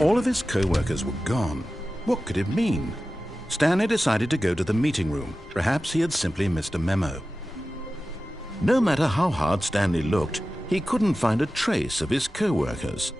All of his co-workers were gone. What could it mean? Stanley decided to go to the meeting room. Perhaps he had simply missed a memo. No matter how hard Stanley looked, he couldn't find a trace of his co-workers.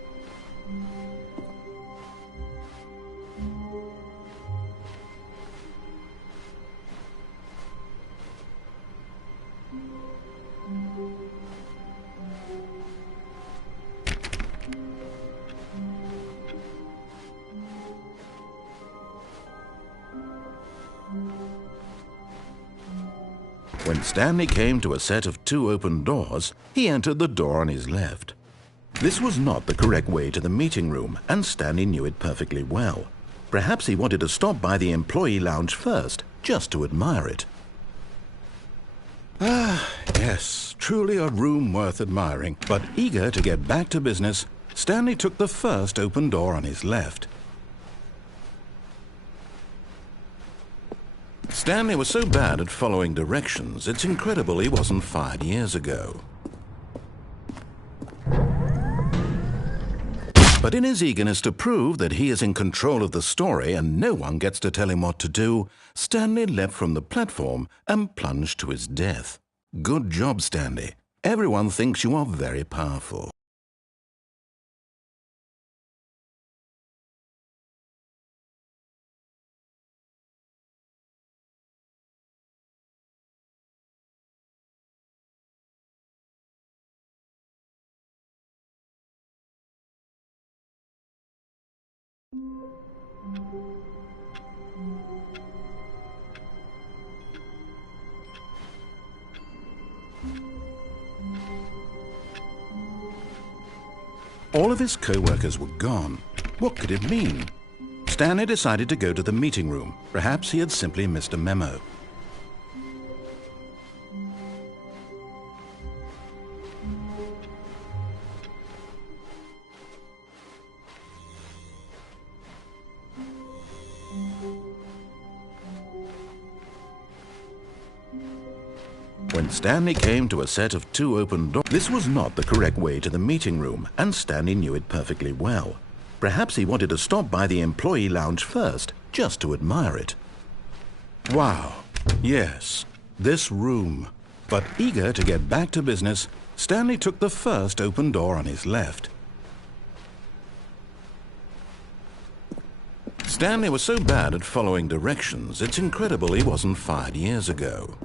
When Stanley came to a set of 2 open doors, he entered the door on his left. This was not the correct way to the meeting room, and Stanley knew it perfectly well. Perhaps he wanted to stop by the employee lounge first, just to admire it. Ah, yes, truly a room worth admiring. But eager to get back to business, Stanley took the first open door on his left. Stanley was so bad at following directions, it's incredible he wasn't fired years ago. But in his eagerness to prove that he is in control of the story and no one gets to tell him what to do, Stanley leapt from the platform and plunged to his death. Good job, Stanley. Everyone thinks you are very powerful. All of his co-workers were gone. What could it mean? Stanley decided to go to the meeting room. Perhaps he had simply missed a memo. When Stanley came to a set of 2 open doors, this was not the correct way to the meeting room, and Stanley knew it perfectly well. Perhaps he wanted to stop by the employee lounge first, just to admire it. Wow, yes, this room. But eager to get back to business, Stanley took the first open door on his left. Stanley was so bad at following directions, it's incredible he wasn't fired years ago.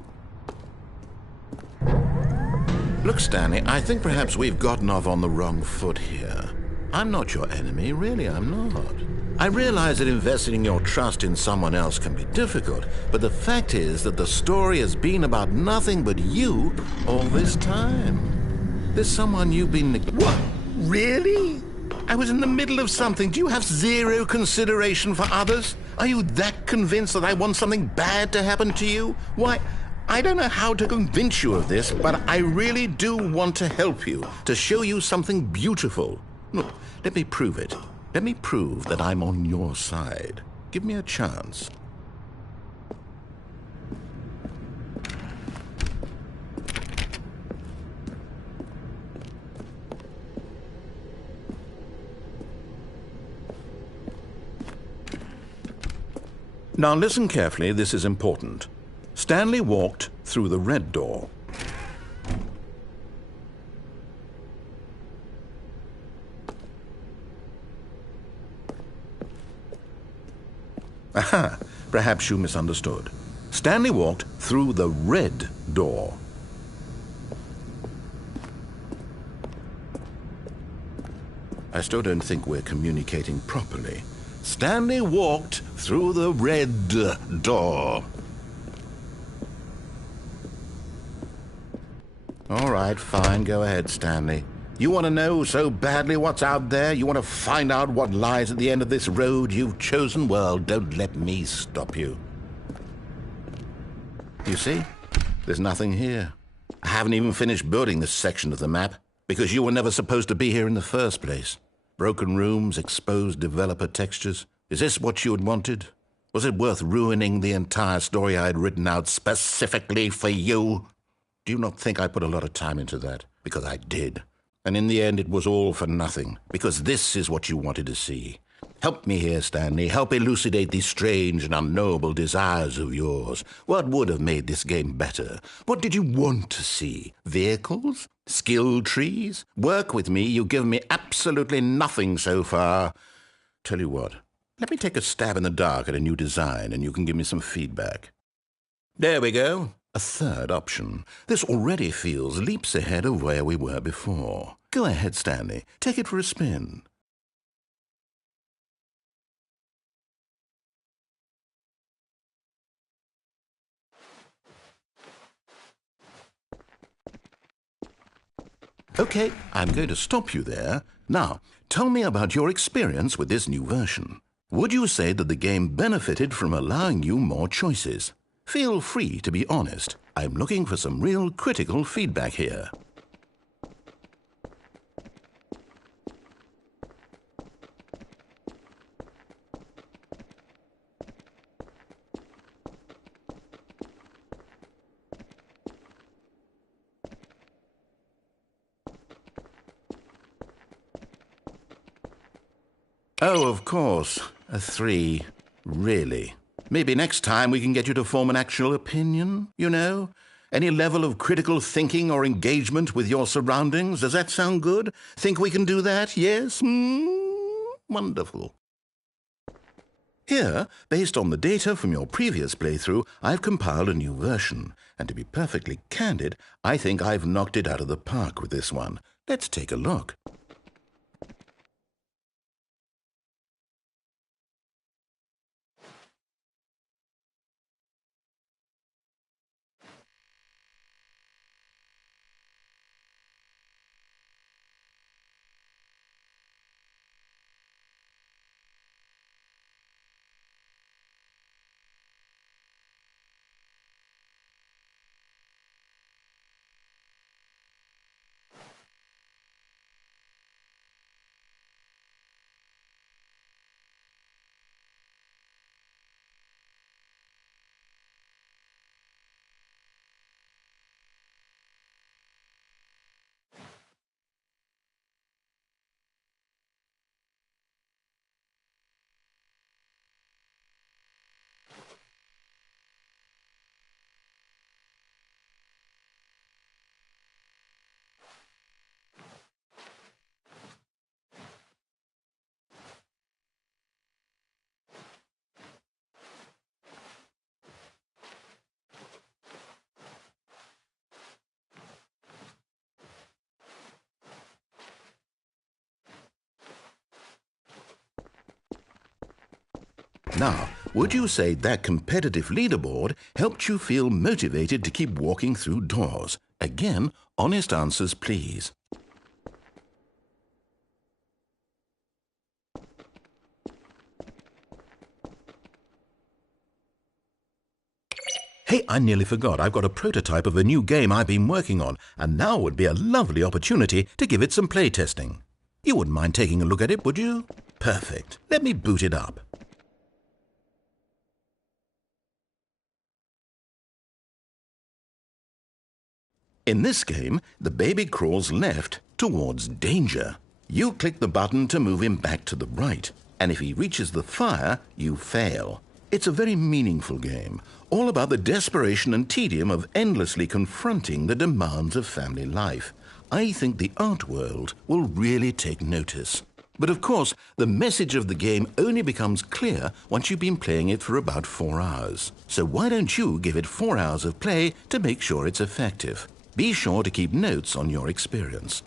Look, Stanley, I think perhaps we've gotten off on the wrong foot here. I'm not your enemy, really, I'm not. I realize that investing your trust in someone else can be difficult, but the fact is that the story has been about nothing but you all this time. There's someone you've been... What? Really? I was in the middle of something. Do you have zero consideration for others? Are you that convinced that I want something bad to happen to you? Why... I don't know how to convince you of this, but I really do want to help you, to show you something beautiful. Look, let me prove it. Let me prove that I'm on your side. Give me a chance. Now listen carefully, this is important. Stanley walked through the red door. Aha! Perhaps you misunderstood. Stanley walked through the red door. I still don't think we're communicating properly. Stanley walked through the red door. All right, fine. Go ahead, Stanley. You want to know so badly what's out there? You want to find out what lies at the end of this road you've chosen? Well, don't let me stop you. You see? There's nothing here. I haven't even finished building this section of the map because you were never supposed to be here in the first place. Broken rooms, exposed developer textures. Is this what you had wanted? Was it worth ruining the entire story I had written out specifically for you? Do you not think I put a lot of time into that? Because I did. And in the end, it was all for nothing, because this is what you wanted to see. Help me here, Stanley. Help elucidate these strange and unknowable desires of yours. What would have made this game better? What did you want to see? Vehicles? Skill trees? Work with me. You've given me absolutely nothing so far. Tell you what, let me take a stab in the dark at a new design, and you can give me some feedback. There we go. A third option. This already feels leaps ahead of where we were before. Go ahead, Stanley. Take it for a spin. Okay, I'm going to stop you there. Now, tell me about your experience with this new version. Would you say that the game benefited from allowing you more choices? Feel free to be honest. I'm looking for some real critical feedback here. Oh, of course. A 3. Really? Maybe next time we can get you to form an actual opinion, you know? Any level of critical thinking or engagement with your surroundings. Does that sound good? Think we can do that? Yes? Wonderful. Here, based on the data from your previous playthrough, I've compiled a new version. And to be perfectly candid, I think I've knocked it out of the park with this one. Let's take a look. Now, would you say that competitive leaderboard helped you feel motivated to keep walking through doors? Again, honest answers, please. Hey, I nearly forgot. I've got a prototype of a new game I've been working on, and now would be a lovely opportunity to give it some playtesting. You wouldn't mind taking a look at it, would you? Perfect. Let me boot it up. In this game, the baby crawls left towards danger. You click the button to move him back to the right, and if he reaches the fire, you fail. It's a very meaningful game, all about the desperation and tedium of endlessly confronting the demands of family life. I think the art world will really take notice. But of course, the message of the game only becomes clear once you've been playing it for about 4 hours. So why don't you give it 4 hours of play to make sure it's effective? Be sure to keep notes on your experience.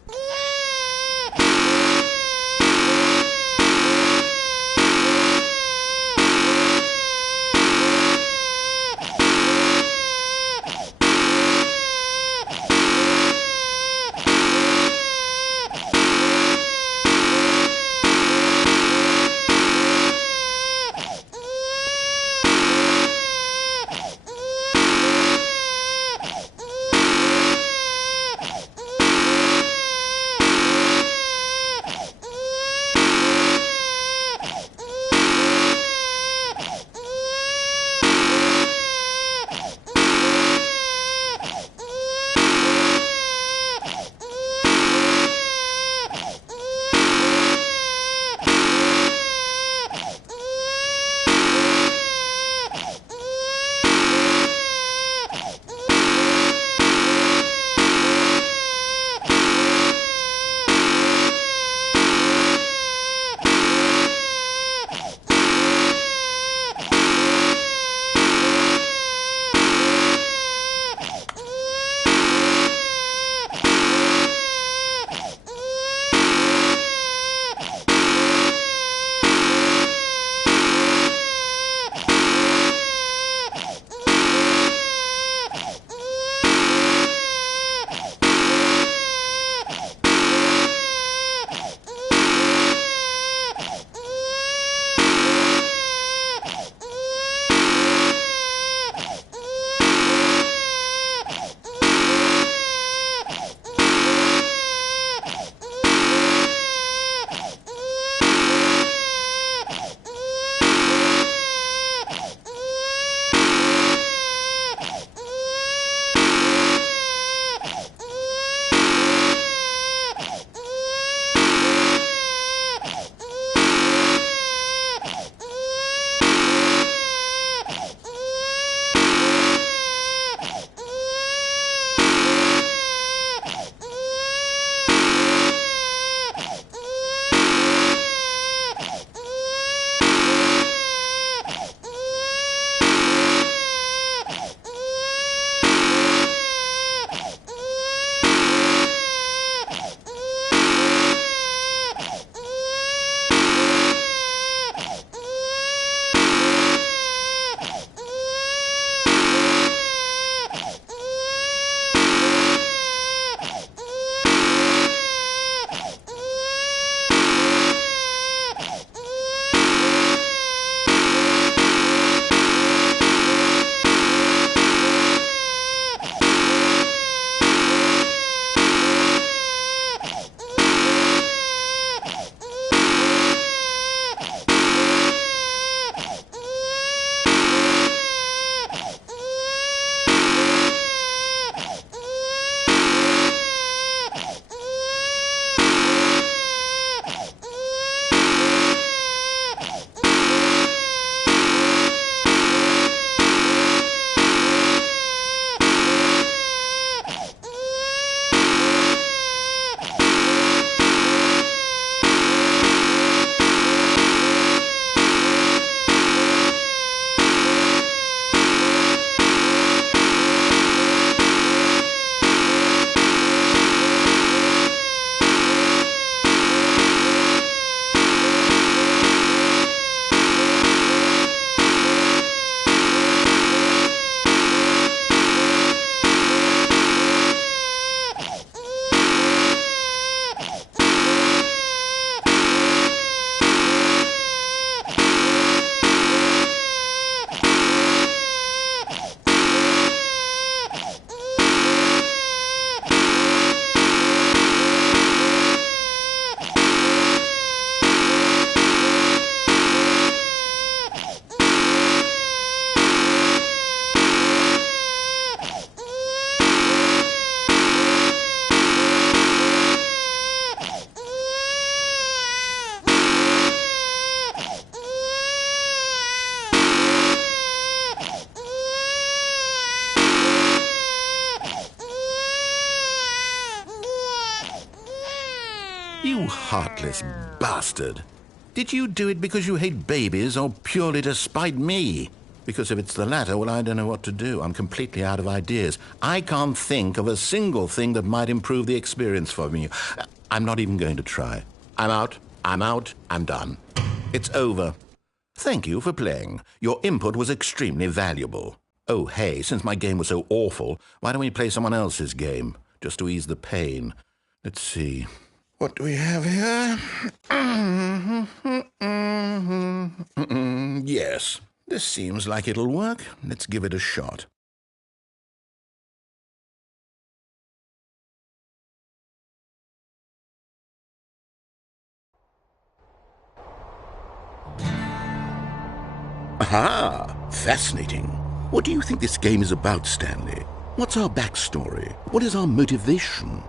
You heartless bastard. Did you do it because you hate babies or purely to spite me? Because if it's the latter, well, I don't know what to do. I'm completely out of ideas. I can't think of a single thing that might improve the experience for me. I'm not even going to try. I'm out. I'm done. It's over. Thank you for playing. Your input was extremely valuable. Oh, hey, since my game was so awful, why don't we play someone else's game, just to ease the pain? Let's see. What do we have here? Yes, this seems like it'll work. Let's give it a shot. Aha! Fascinating. What do you think this game is about, Stanley? What's our backstory? What is our motivation?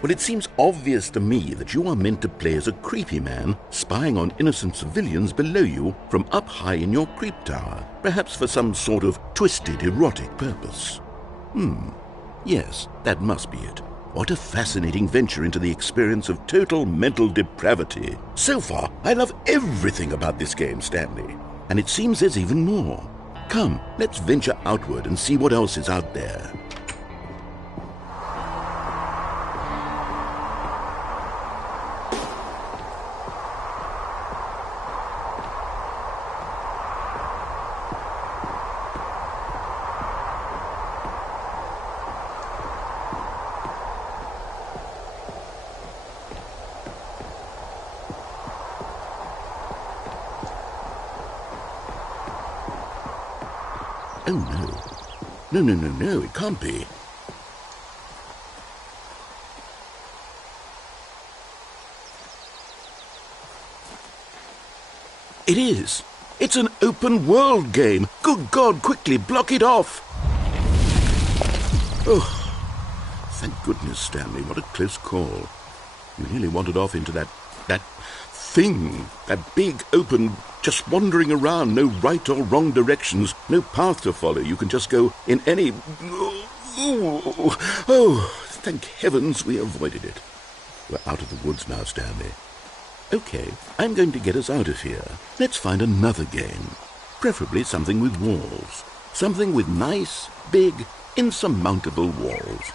Well, it seems obvious to me that you are meant to play as a creepy man spying on innocent civilians below you from up high in your creep tower, perhaps for some sort of twisted erotic purpose. Yes, that must be it. What a fascinating venture into the experience of total mental depravity. So far, I love everything about this game, Stanley. And it seems there's even more. Come, let's venture outward and see what else is out there. Oh, no. No, it can't be. It is. It's an open world game. Good God, quickly block it off. Oh, thank goodness, Stanley. What a close call. You nearly wandered off into that thing, that big, open, just wandering around, no right or wrong directions, no path to follow. You can just go in any... Oh, thank heavens we avoided it. We're out of the woods now, Stanley. Okay, I'm going to get us out of here. Let's find another game. Preferably something with walls. Something with nice, big, insurmountable walls.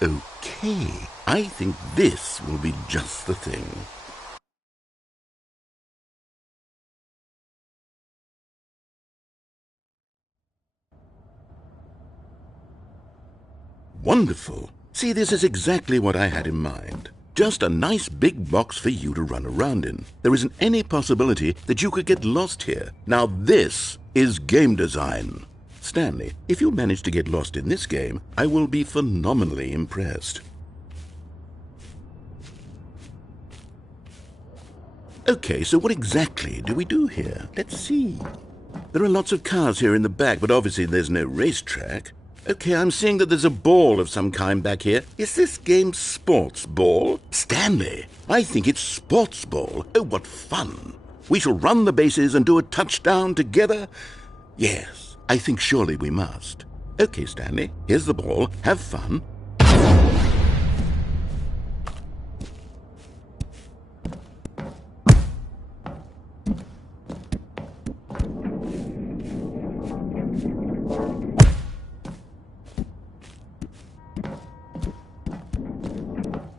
Okay, I think this will be just the thing. Wonderful. See, this is exactly what I had in mind. Just a nice big box for you to run around in. There isn't any possibility that you could get lost here. Now this is game design. Stanley, if you manage to get lost in this game, I will be phenomenally impressed. Okay, so what exactly do we do here? Let's see. There are lots of cars here in the back, but obviously there's no racetrack. Okay, I'm seeing that there's a ball of some kind back here. Is this game sports ball? Stanley, I think it's sports ball. Oh, what fun. We shall run the bases and do a touchdown together? Yes, I think surely we must. Okay, Stanley, here's the ball. Have fun.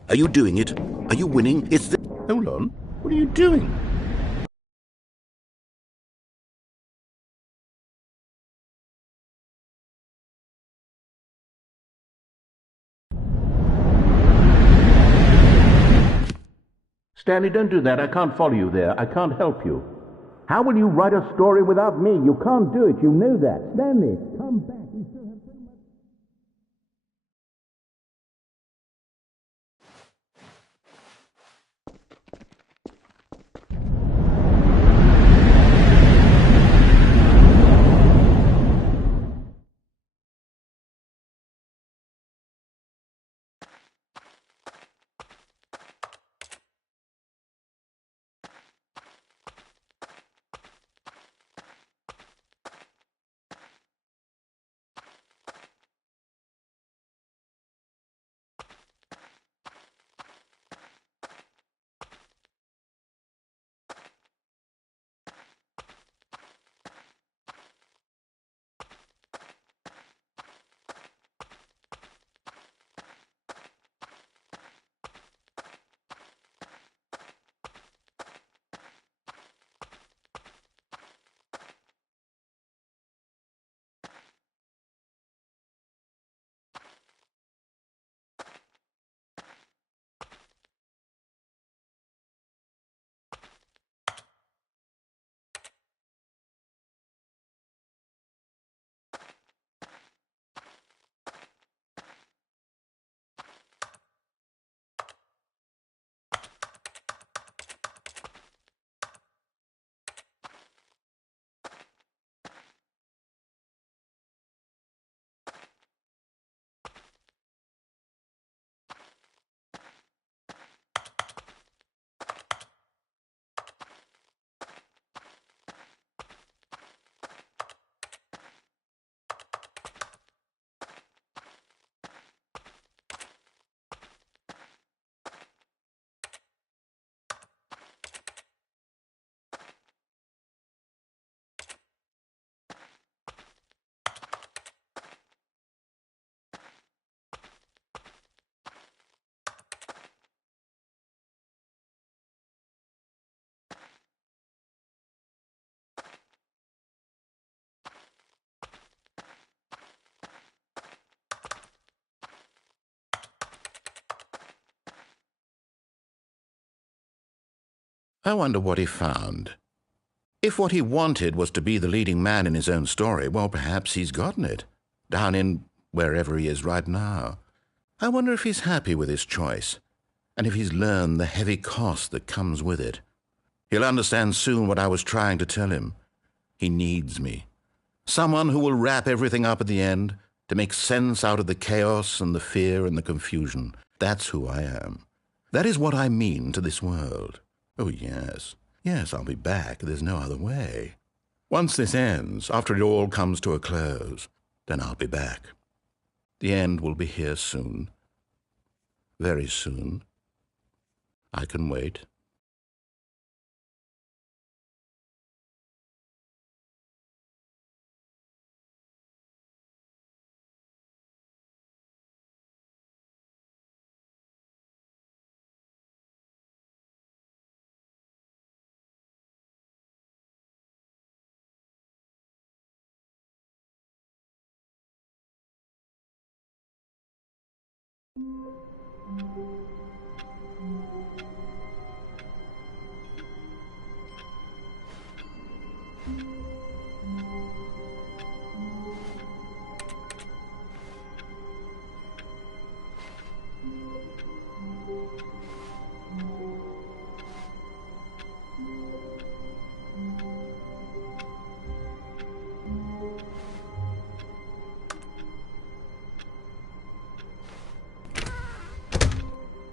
Are you doing it? Are you winning? It's the... Hold on. What are you doing? Stanley, don't do that. I can't follow you there. I can't help you. How will you write a story without me? You can't do it. You know that. Stanley, come back. I wonder what he found. If what he wanted was to be the leading man in his own story, well, perhaps he's gotten it, down in wherever he is right now. I wonder if he's happy with his choice, and if he's learned the heavy cost that comes with it. He'll understand soon what I was trying to tell him. He needs me. Someone who will wrap everything up at the end, to make sense out of the chaos and the fear and the confusion. That's who I am. That is what I mean to this world. Oh, yes. Yes, I'll be back. There's no other way. Once this ends, after it all comes to a close, then I'll be back. The end will be here soon. Very soon. I can wait.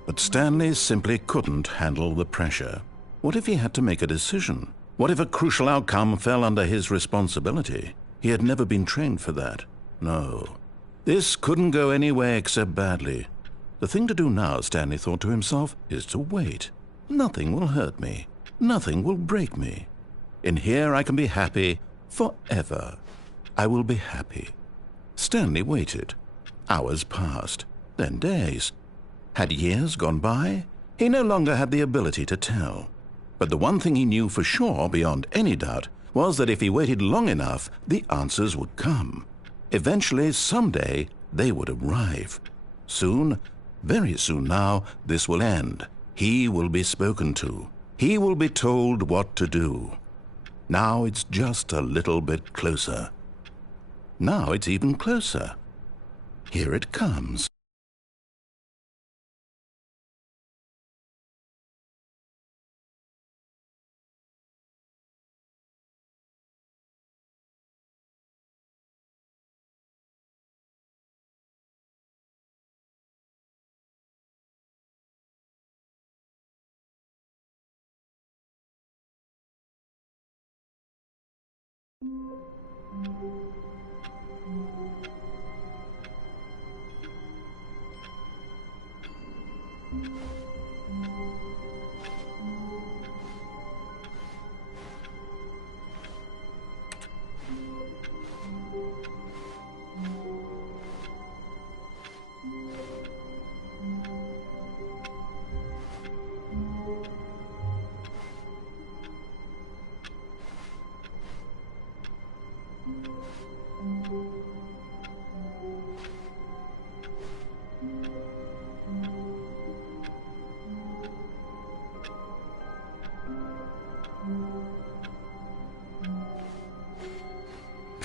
But Stanley simply couldn't handle the pressure. What if he had to make a decision? What if a crucial outcome fell under his responsibility? He had never been trained for that. No. This couldn't go any way except badly. The thing to do now, Stanley thought to himself, is to wait. Nothing will hurt me. Nothing will break me. In here I can be happy forever. I will be happy. Stanley waited. Hours passed, then days. Had years gone by? He no longer had the ability to tell. But the one thing he knew for sure, beyond any doubt, was that if he waited long enough, the answers would come. Eventually, someday, they would arrive. Soon, very soon now, this will end. He will be spoken to. He will be told what to do. Now it's just a little bit closer. Now it's even closer. Here it comes.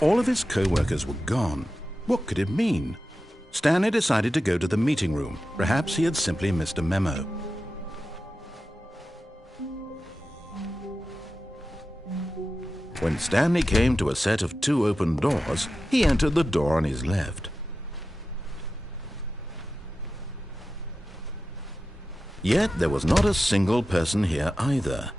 All of his co-workers were gone. What could it mean? Stanley decided to go to the meeting room. Perhaps he had simply missed a memo. When Stanley came to a set of 2 open doors, he entered the door on his left. Yet there was not a single person here either.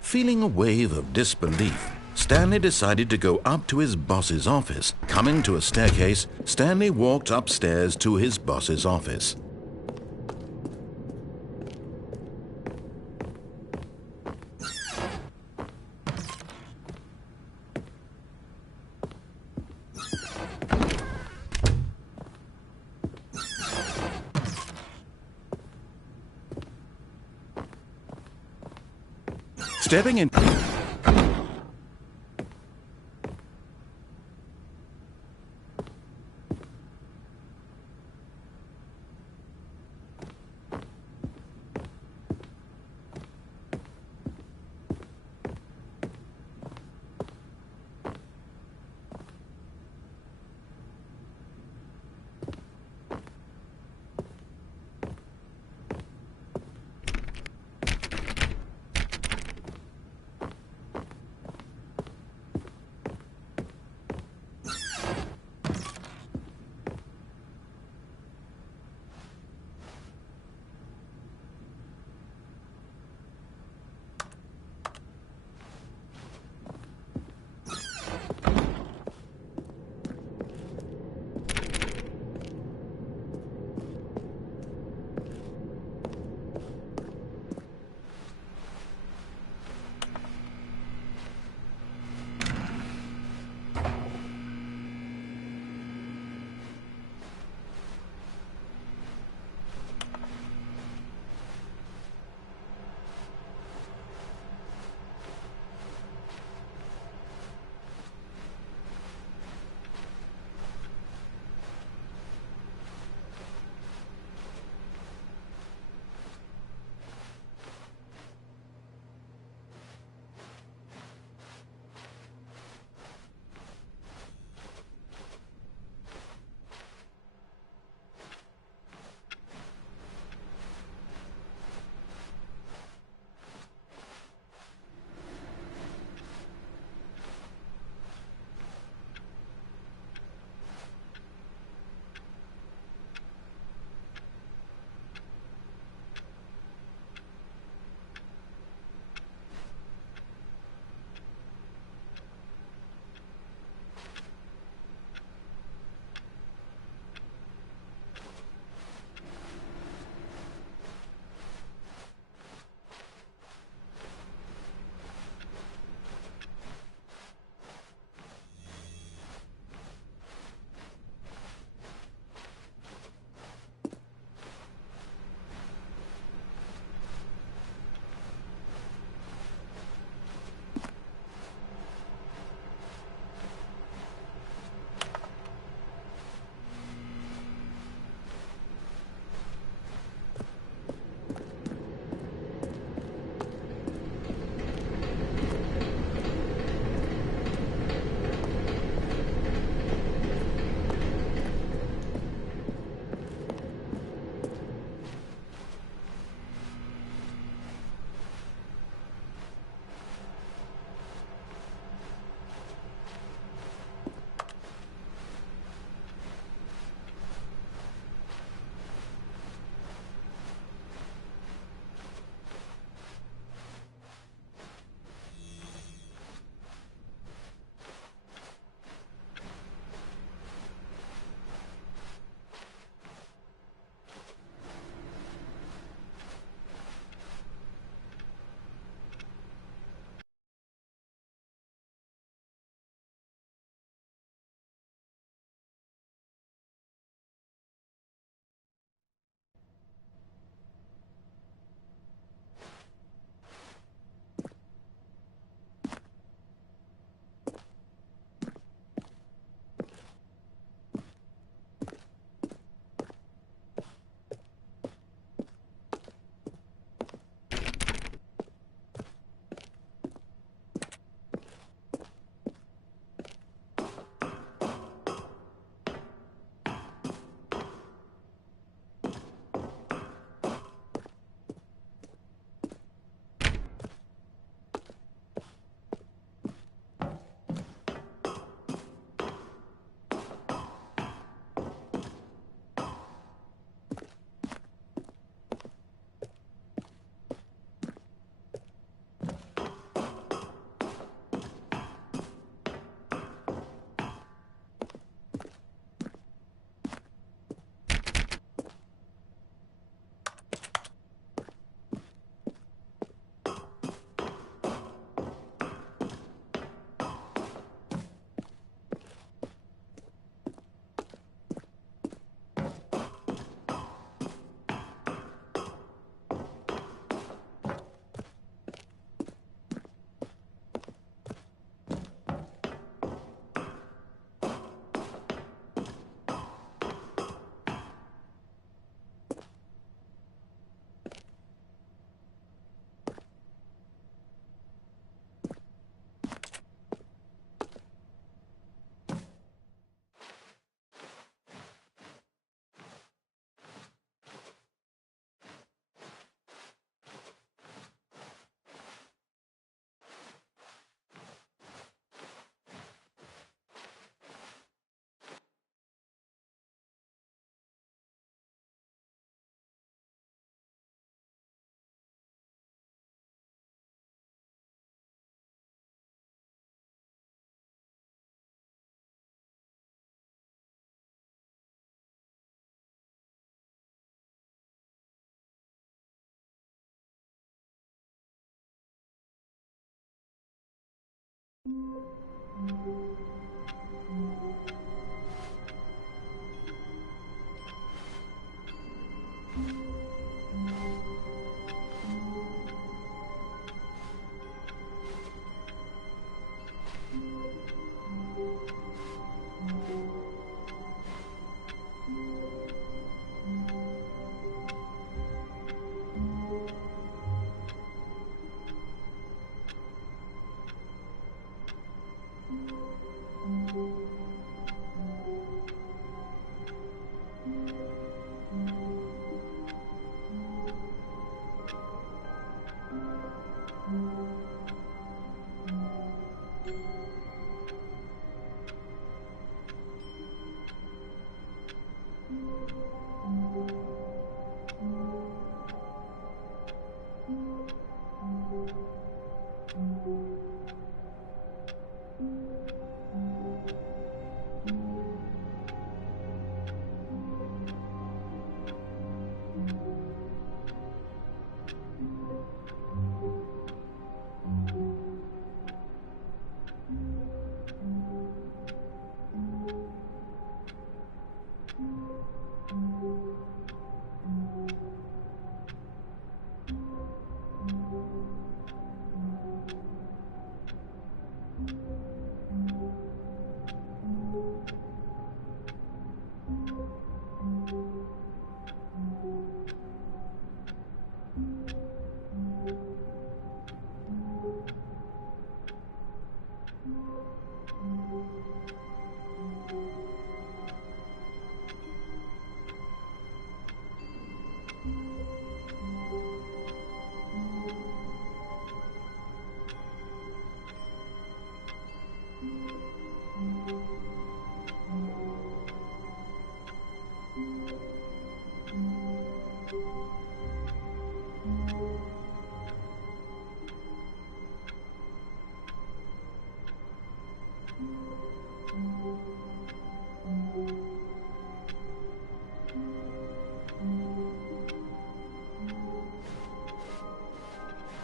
Feeling a wave of disbelief, Stanley decided to go up to his boss's office. Coming to a staircase, Stanley walked upstairs to his boss's office. Stepping in...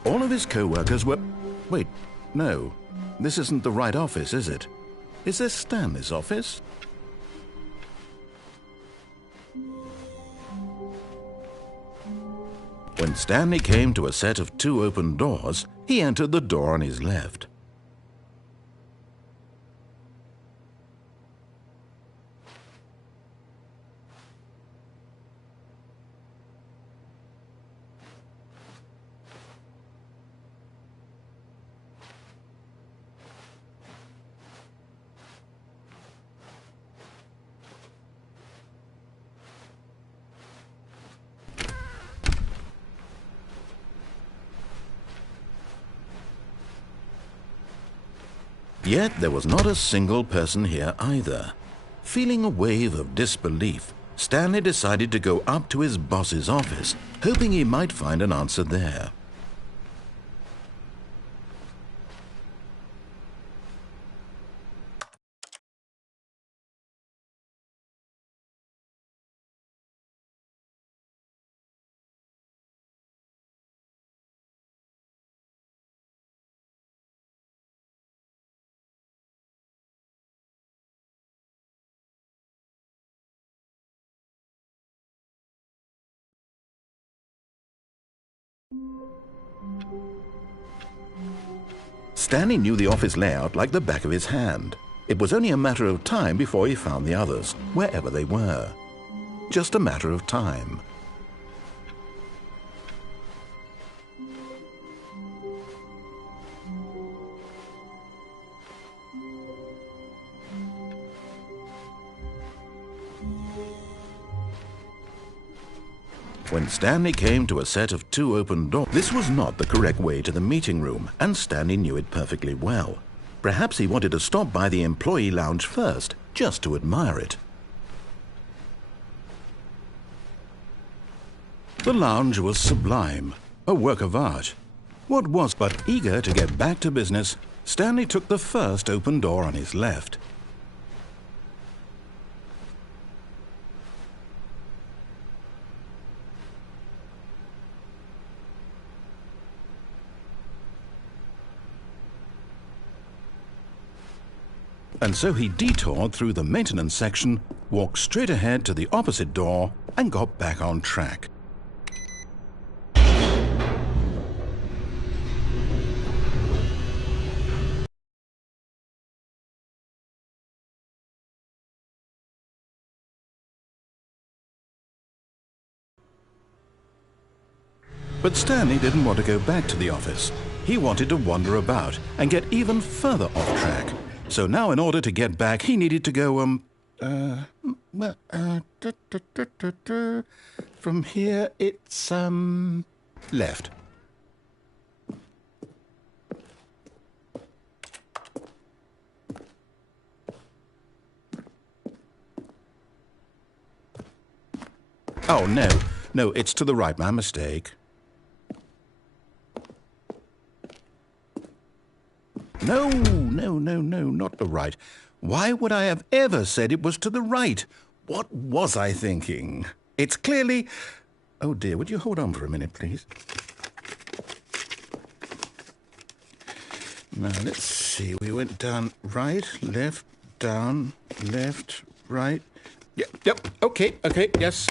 All of his co-workers were... Wait, no. This isn't the right office, is it? Is this Stanley's office? When Stanley came to a set of 2 open doors, he entered the door on his left. Yet there was not a single person here either. Feeling a wave of disbelief, Stanley decided to go up to his boss's office, hoping he might find an answer there. Stanley knew the office layout like the back of his hand. It was only a matter of time before he found the others, wherever they were. Just a matter of time. When Stanley came to a set of 2 open doors, this was not the correct way to the meeting room, and Stanley knew it perfectly well. Perhaps he wanted to stop by the employee lounge first, just to admire it. The lounge was sublime, a work of art. What was but eager to get back to business, Stanley took the first open door on his left. And so he detoured through the maintenance section, walked straight ahead to the opposite door, and got back on track. But Stanley didn't want to go back to the office. He wanted to wander about and get even further off track. So now in order to get back, he needed to go, from here it's, left. Oh, no, it's to the right, my mistake. No, not the right. Why would I have ever said it was to the right? What was I thinking? It's clearly... Oh dear, would you hold on for a minute, please? Now, let's see. We went down right, left, down, left, right. Yep, okay, yes.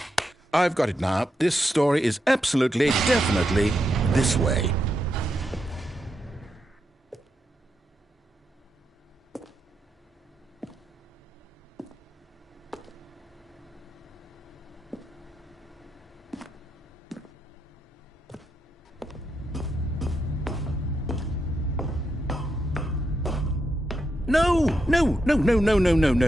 I've got it now. This story is absolutely, definitely this way.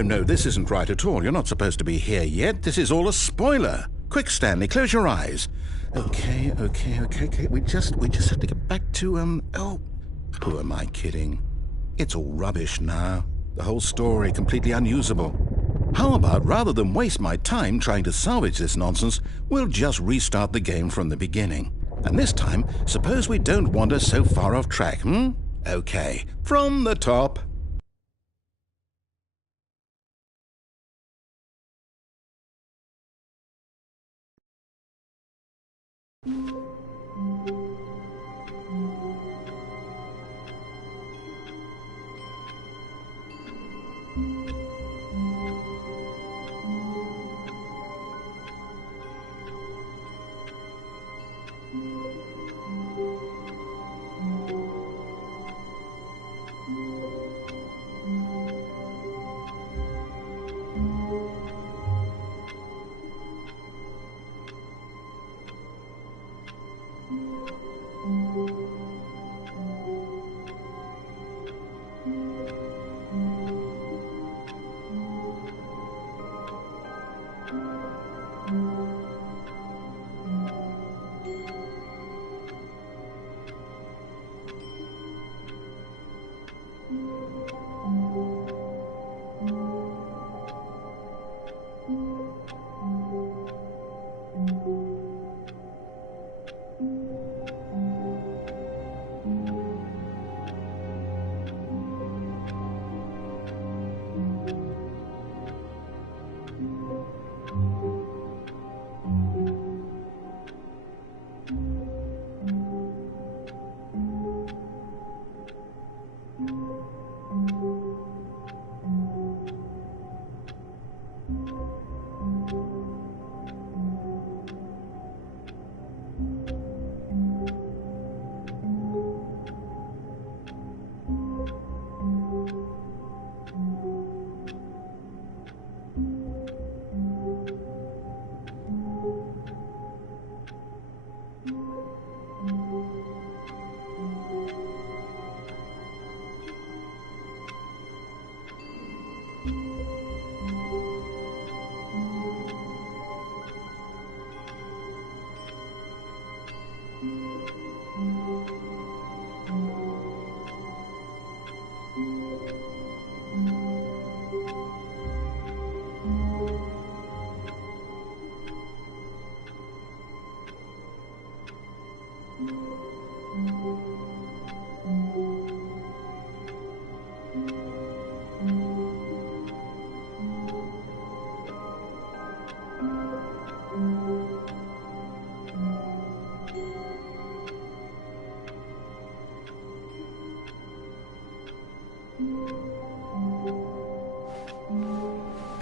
No. This isn't right at all. You're not supposed to be here yet. This is all a spoiler. Quick, Stanley, close your eyes. Okay. We just have to get back to, who am I kidding? It's all rubbish now. The whole story completely unusable. How about, rather than waste my time trying to salvage this nonsense, we'll just restart the game from the beginning. And this time, suppose we don't wander so far off track, Okay, from the top.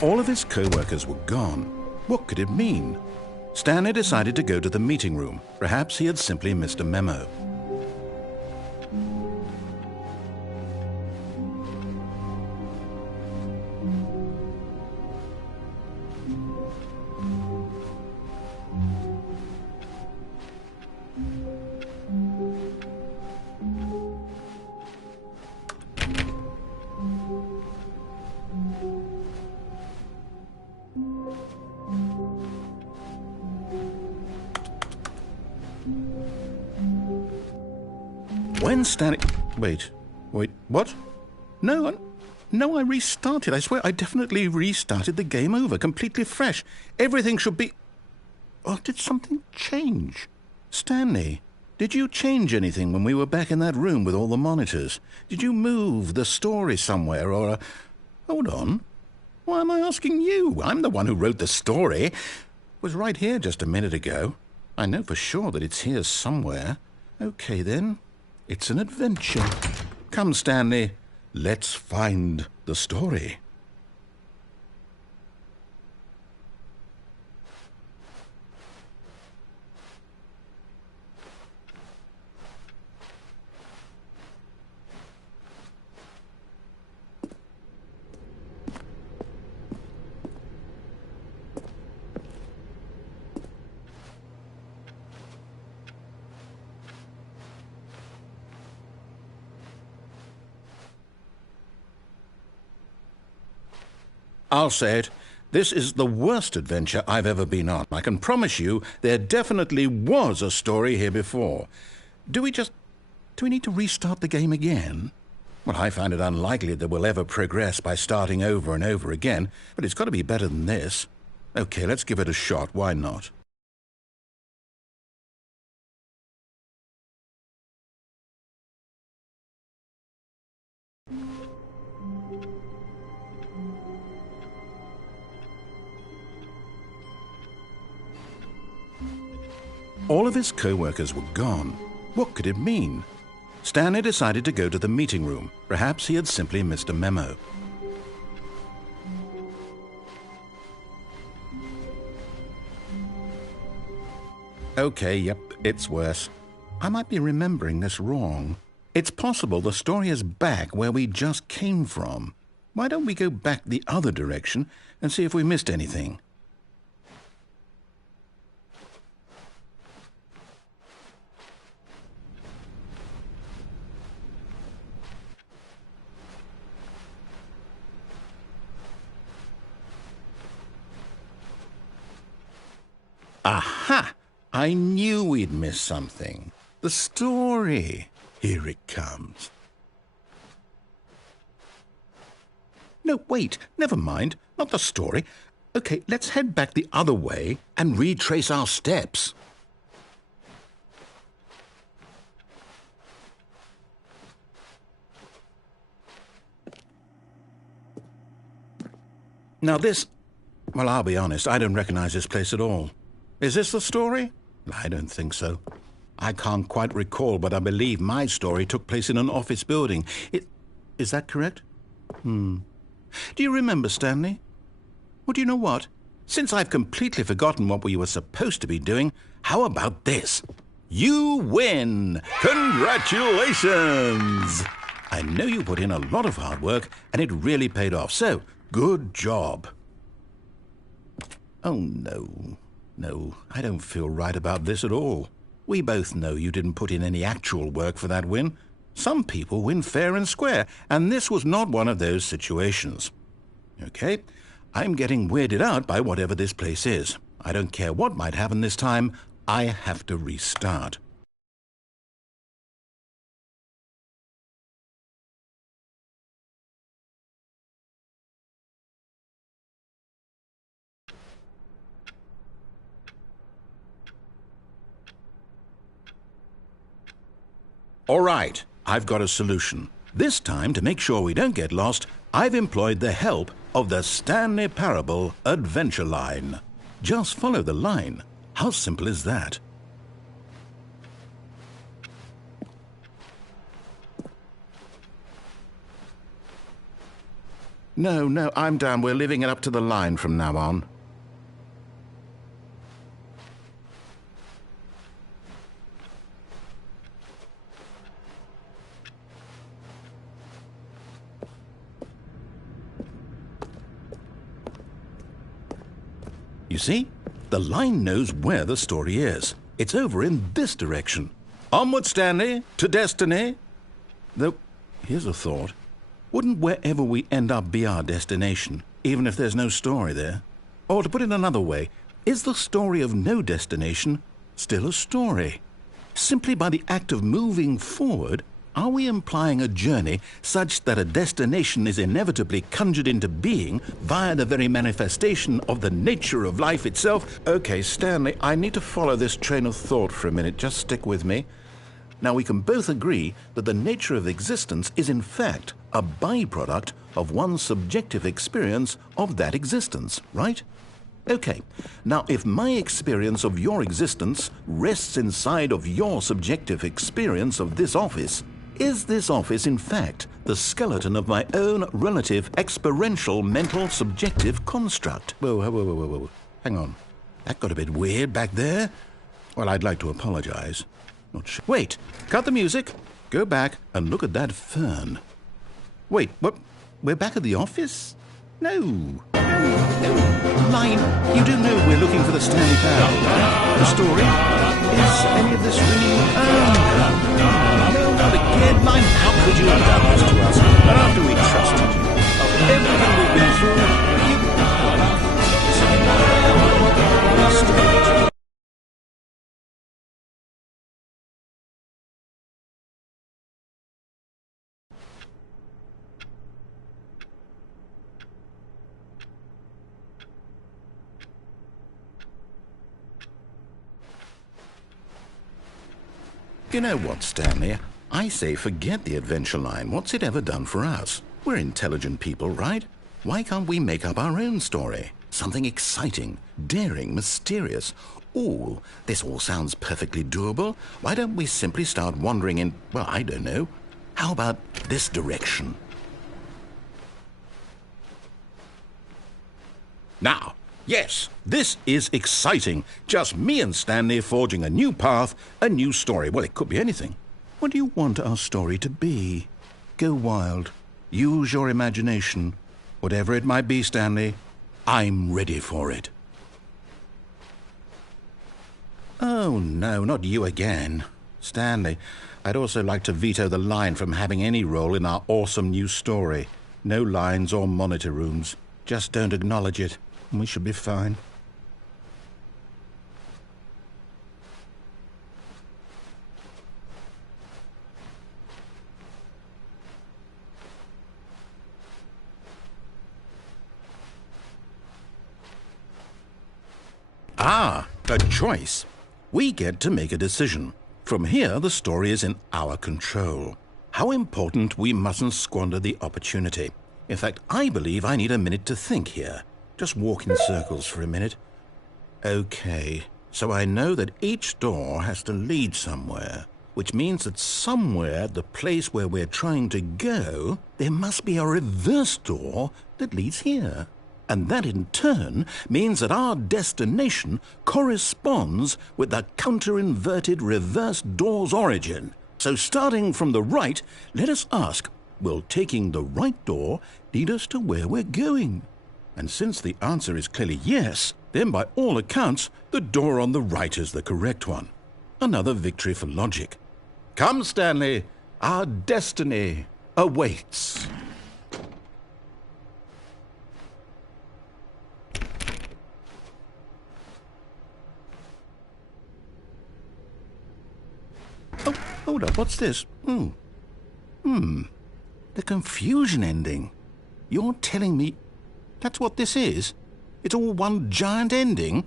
All of his co-workers were gone. What could it mean? Stanley decided to go to the meeting room. Perhaps he had simply missed a memo. When Stanley... Wait, what? No, I restarted. I swear I definitely restarted the game over, completely fresh. Everything should be... Oh, did something change? Stanley, did you change anything when we were back in that room with all the monitors? Did you move the story somewhere or... Hold on. Why am I asking you? I'm the one who wrote the story. It was right here just a minute ago. I know for sure that it's here somewhere. Okay, then. It's an adventure. Come, Stanley. Let's find the story. I'll say it. This is the worst adventure I've ever been on. I can promise you there definitely was a story here before. Do we need to restart the game again? Well, I find it unlikely that we'll ever progress by starting over and over again, but it's got to be better than this. Okay, let's give it a shot. Why not? All of his co-workers were gone. What could it mean? Stanley decided to go to the meeting room. Perhaps he had simply missed a memo. Okay, yep, it's worse. I might be remembering this wrong. It's possible the story is back where we just came from. Why don't we go back the other direction and see if we missed anything? Aha! I knew we'd miss something. The story. Here it comes. No, wait. Never mind. Not the story. Okay, let's head back the other way and retrace our steps. Now this... Well, I'll be honest. I don't recognize this place at all. Is this the story? I don't think so. I can't quite recall, but I believe my story took place in an office building. Is that correct? Do you remember, Stanley? Well, do you know what? Since I've completely forgotten what we were supposed to be doing, how about this? You win! Congratulations! I know you put in a lot of hard work, and it really paid off, so good job. Oh, no. No, I don't feel right about this at all. We both know you didn't put in any actual work for that win. Some people win fair and square, and this was not one of those situations. Okay, I'm getting weirded out by whatever this place is. I don't care what might happen this time. I have to restart. All right, I've got a solution. This time, to make sure we don't get lost, I've employed the help of the Stanley Parable Adventure Line. Just follow the line. How simple is that? No, I'm down. We're leaving it up to the line from now on. You see? The line knows where the story is. It's over in this direction. Onward, Stanley, to destiny. Though, here's a thought. Wouldn't wherever we end up be our destination, even if there's no story there? Or to put it another way, is the story of no destination still a story? Simply by the act of moving forward, are we implying a journey such that a destination is inevitably conjured into being via the very manifestation of the nature of life itself? Okay, Stanley, I need to follow this train of thought for a minute. Just stick with me. Now, we can both agree that the nature of existence is in fact a byproduct of one's subjective experience of that existence, right? Okay, now if my experience of your existence rests inside of your subjective experience of this office, is this office in fact the skeleton of my own relative experiential mental subjective construct? Whoa. Hang on. That got a bit weird back there. Well, I'd like to apologize. Not sure. Wait, cut the music, go back and look at that fern. Wait, what? We're back at the office? No. Line, you do know we're looking for the Stanley Parable, right? The story? Is any of this ringing? No, not again. Line, how could you have done this to us? After we trusted you. Everything we've been through, You know what, Stanley? I say forget the adventure line. What's it ever done for us? We're intelligent people, right? Why can't we make up our own story? Something exciting, daring, mysterious. Ooh, this all sounds perfectly doable. Why don't we simply start wandering in, well, I don't know. How about this direction? Now, yes, this is exciting. Just me and Stanley forging a new path, a new story. Well, it could be anything. What do you want our story to be? Go wild. Use your imagination. Whatever it might be, Stanley, I'm ready for it. Oh, no, not you again. Stanley, I'd also like to veto the line from having any role in our awesome new story. No lines or monitor rooms. Just don't acknowledge it. We should be fine. Ah, a choice. We get to make a decision. From here, the story is in our control. How important we mustn't squander the opportunity. In fact, I believe I need a minute to think here. Just walk in circles for a minute. Okay, so I know that each door has to lead somewhere, which means that somewhere, the place where we're trying to go, there must be a reverse door that leads here. And that in turn means that our destination corresponds with the counter-inverted reverse door's origin. So starting from the right, let us ask, will taking the right door lead us to where we're going? And since the answer is clearly yes, then by all accounts, the door on the right is the correct one. Another victory for logic. Come, Stanley, our destiny awaits. Oh, hold up, what's this? The confusion ending. You're telling me that's what this is? It's all one giant ending?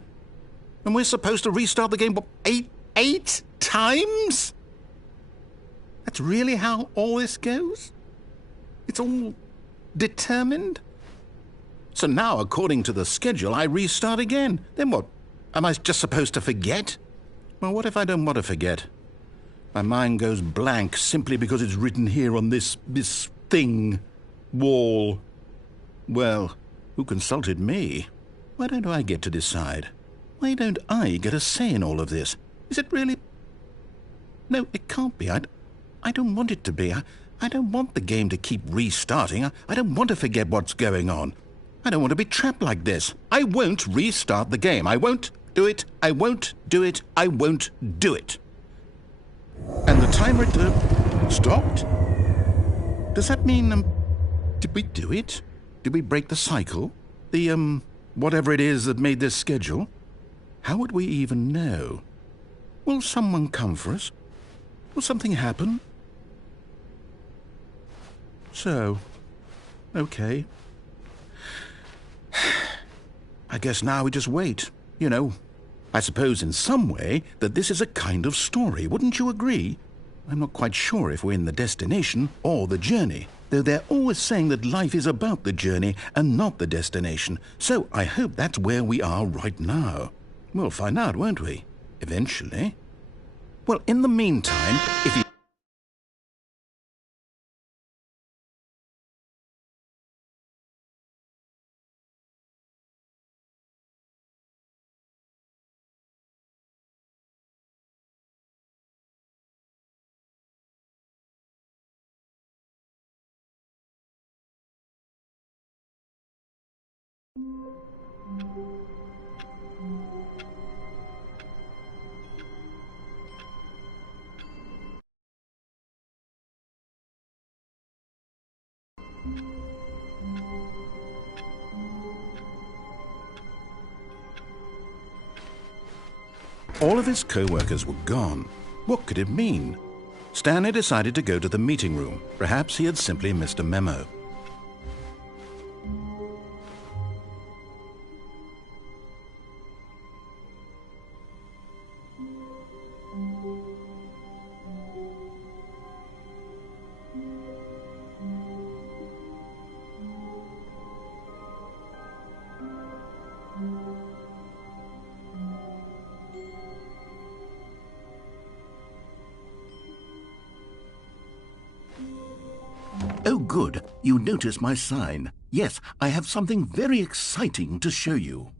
And we're supposed to restart the game, what, eight times? That's really how all this goes? It's all determined? So now, according to the schedule, I restart again. Then what? Am I just supposed to forget? Well, what if I don't want to forget? My mind goes blank simply because it's written here on this thing, wall. Well, who consulted me? Why don't I get to decide? Why don't I get a say in all of this? Is it really... No, it can't be. I don't want it to be. I don't want the game to keep restarting. I don't want to forget what's going on. I don't want to be trapped like this. I won't restart the game. I won't do it. I won't do it. I won't do it. And the timer stopped? Does that mean, did we do it? Did we break the cycle? The, whatever it is that made this schedule? How would we even know? Will someone come for us? Will something happen? So, okay. I guess now we just wait, you know. I suppose in some way that this is a kind of story, wouldn't you agree? I'm not quite sure if we're in the destination or the journey, though they're always saying that life is about the journey and not the destination, so I hope that's where we are right now. We'll find out, won't we? Eventually. Well, in the meantime, if you... All of his co-workers were gone. What could it mean? Stanley decided to go to the meeting room. Perhaps he had simply missed a memo. Oh, good. You notice my sign. Yes, I have something very exciting to show you.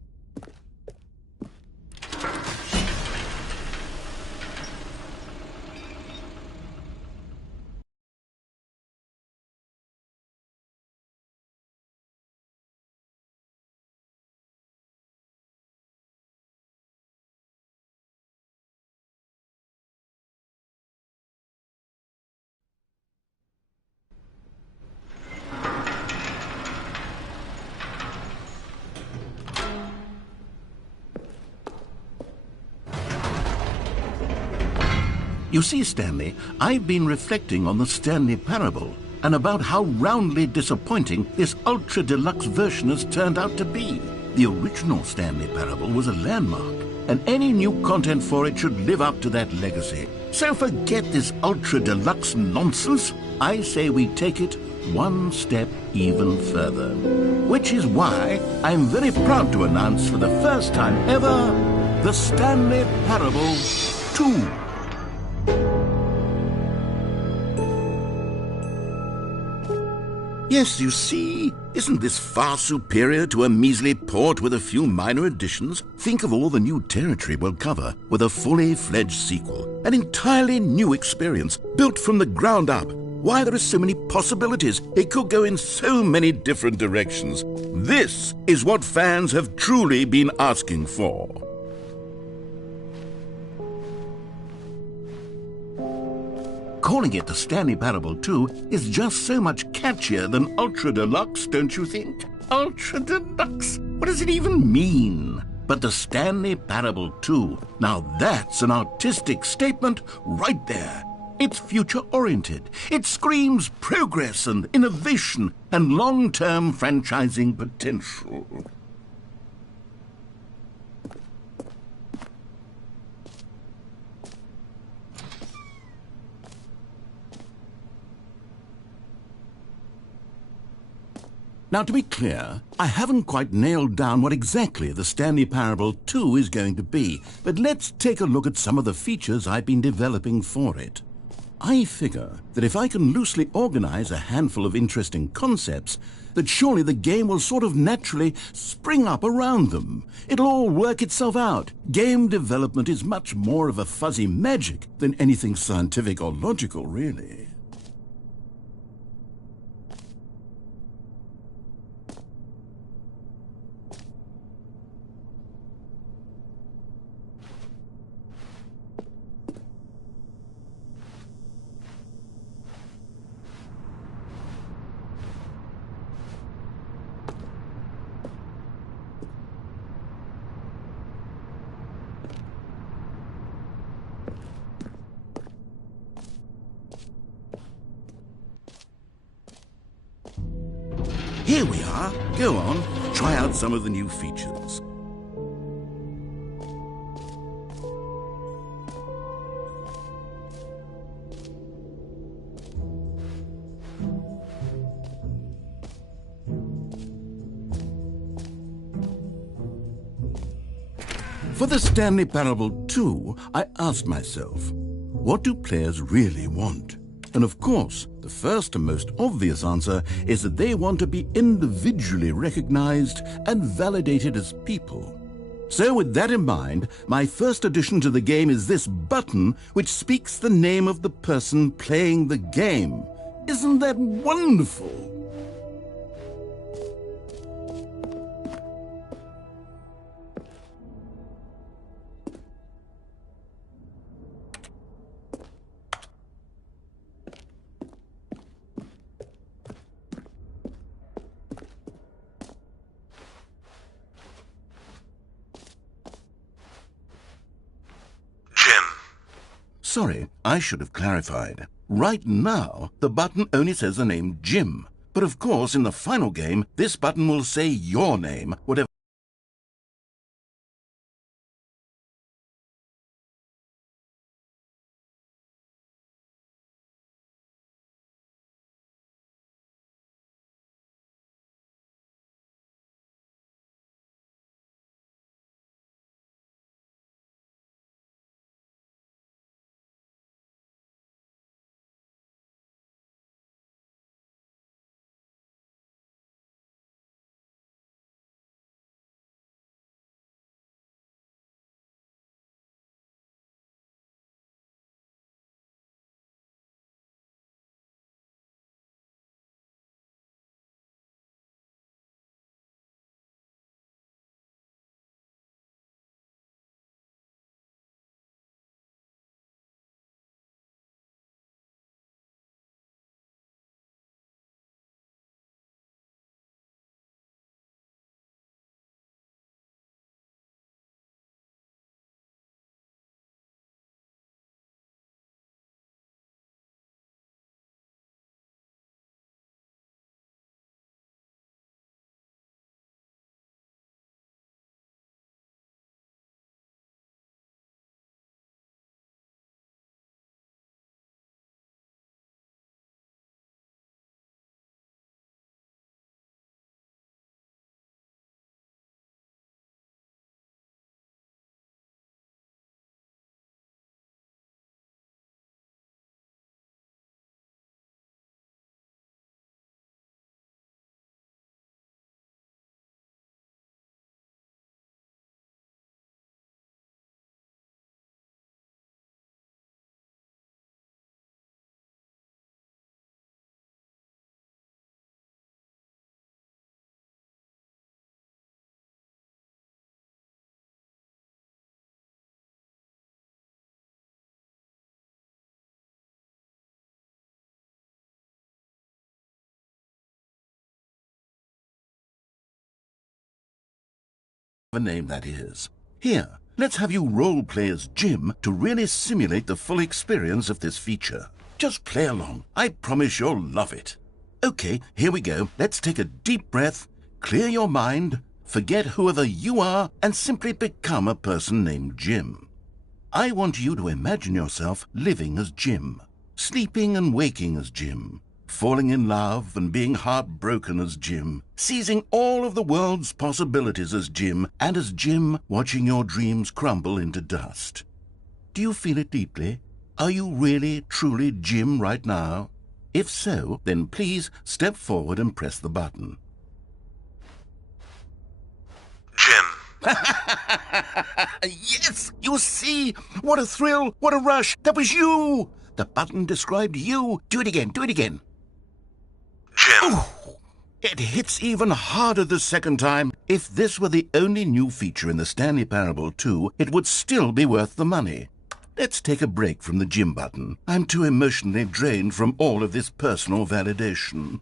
You see, Stanley, I've been reflecting on the Stanley Parable and about how roundly disappointing this ultra-deluxe version has turned out to be. The original Stanley Parable was a landmark, and any new content for it should live up to that legacy. So forget this ultra-deluxe nonsense. I say we take it one step even further. Which is why I'm very proud to announce for the first time ever, the Stanley Parable 2. Yes, you see, isn't this far superior to a measly port with a few minor additions? Think of all the new territory we'll cover with a fully fledged sequel. An entirely new experience, built from the ground up. Why, there are so many possibilities. It could go in so many different directions. This is what fans have truly been asking for. Calling it the Stanley Parable 2 is just so much catchier than Ultra Deluxe, don't you think? Ultra Deluxe? What does it even mean? But the Stanley Parable 2, now that's an artistic statement right there. It's future-oriented. It screams progress and innovation and long-term franchising potential. Now, to be clear, I haven't quite nailed down what exactly the Stanley Parable 2 is going to be, but let's take a look at some of the features I've been developing for it. I figure that if I can loosely organize a handful of interesting concepts, that surely the game will sort of naturally spring up around them. It'll all work itself out. Game development is much more of a fuzzy magic than anything scientific or logical, really. Here we are. Go on, try out some of the new features. For the Stanley Parable 2, I asked myself, what do players really want? And of course, the first and most obvious answer is that they want to be individually recognized and validated as people. So with that in mind, my first addition to the game is this button which speaks the name of the person playing the game. Isn't that wonderful? Sorry, I should have clarified. Right now, the button only says the name Jim. But of course, in the final game, this button will say your name, whatever. Name that is. Here, let's have you role-play as Jim to really simulate the full experience of this feature. Just play along. I promise you'll love it. Okay, here we go. Let's take a deep breath, clear your mind, forget whoever you are, and simply become a person named Jim. I want you to imagine yourself living as Jim, sleeping and waking as Jim, falling in love and being heartbroken as Jim, seizing all of the world's possibilities as Jim, and as Jim watching your dreams crumble into dust. Do you feel it deeply? Are you really, truly Jim right now? If so, then please step forward and press the button. Jim. Yes! You see? What a thrill! What a rush! That was you! The button described you. Do it again. Do it again. Jim. Oh, it hits even harder the second time. If this were the only new feature in the Stanley Parable 2, it would still be worth the money. Let's take a break from the Jim button. I'm too emotionally drained from all of this personal validation.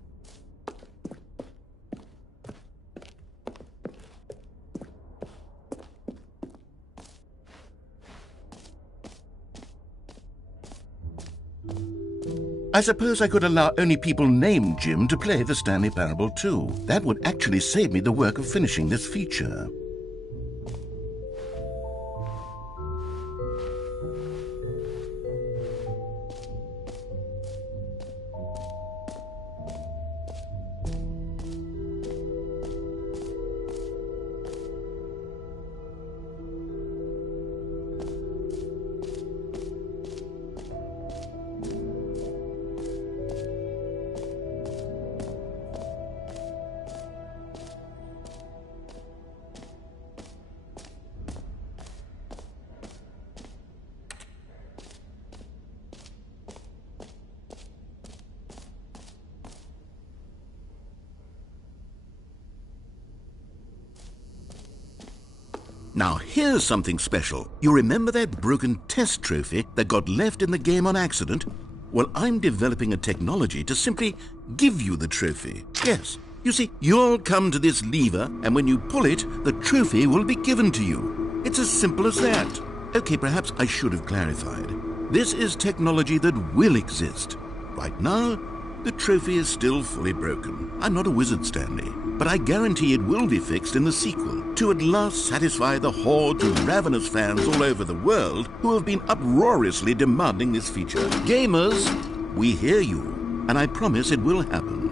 I suppose I could allow only people named Jim to play the Stanley Parable 2. That would actually save me the work of finishing this feature. Now, here's something special. You remember that broken test trophy that got left in the game on accident? Well, I'm developing a technology to simply give you the trophy. Yes. You see, you'll come to this lever, and when you pull it, the trophy will be given to you. It's as simple as that. Okay, perhaps I should have clarified. This is technology that will exist. Right now, the trophy is still fully broken. I'm not a wizard, Stanley, but I guarantee it will be fixed in the sequel to at last satisfy the hordes of ravenous fans all over the world who have been uproariously demanding this feature. Gamers, we hear you, and I promise it will happen.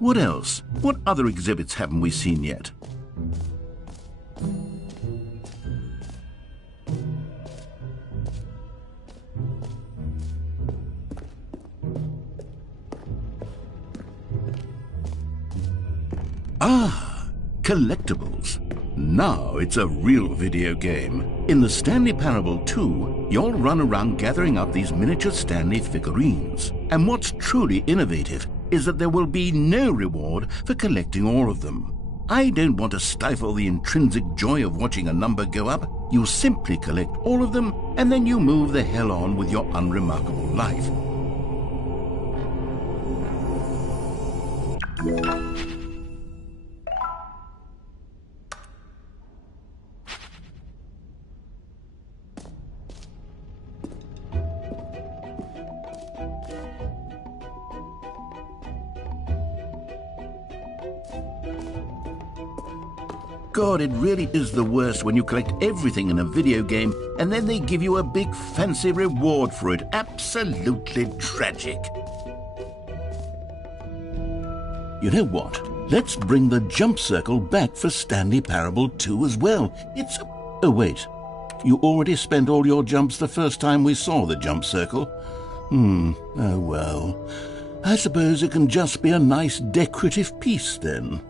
What else? What other exhibits haven't we seen yet? Ah, collectibles. Now it's a real video game. In the Stanley Parable 2, you'll run around gathering up these miniature Stanley figurines. And what's truly innovative is that there will be no reward for collecting all of them. I don't want to stifle the intrinsic joy of watching a number go up. You simply collect all of them, and then you move the hell on with your unremarkable life. God, it really is the worst when you collect everything in a video game and then they give you a big fancy reward for it. Absolutely tragic. You know what? Let's bring the jump circle back for Stanley Parable 2 as well. It's... Oh, wait. You already spent all your jumps the first time we saw the jump circle. Oh well. I suppose it can just be a nice decorative piece then.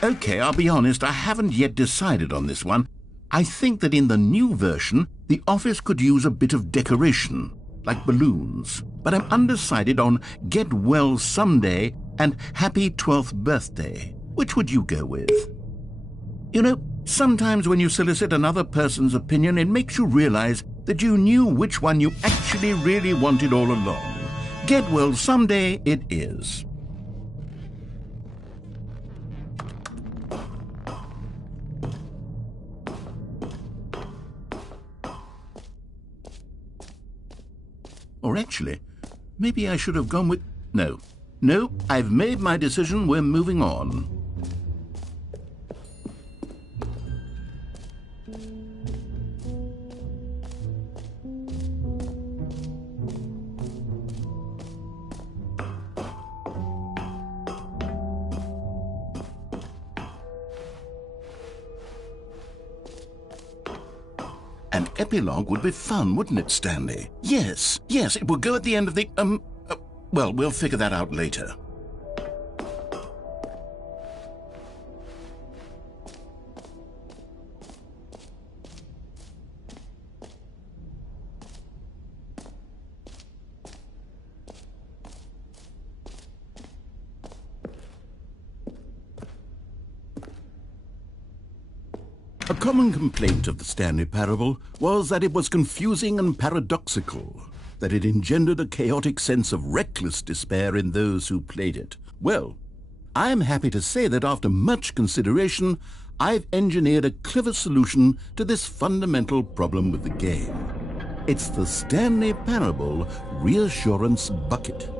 Okay, I'll be honest, I haven't yet decided on this one. I think that in the new version, the office could use a bit of decoration, like balloons. But I'm undecided on Get Well Someday and Happy 12th Birthday. Which would you go with? You know, sometimes when you solicit another person's opinion, it makes you realize that you knew which one you actually really wanted all along. Get Well Someday it is. Or actually, maybe I should have gone with... No, I've made my decision. We're moving on. An epilogue would be fun, wouldn't it, Stanley? Yes, it would go at the end of the, well, we'll figure that out later. A common complaint of the Stanley Parable was that it was confusing and paradoxical, that it engendered a chaotic sense of reckless despair in those who played it. Well, I am happy to say that after much consideration, I've engineered a clever solution to this fundamental problem with the game. It's the Stanley Parable Reassurance Bucket.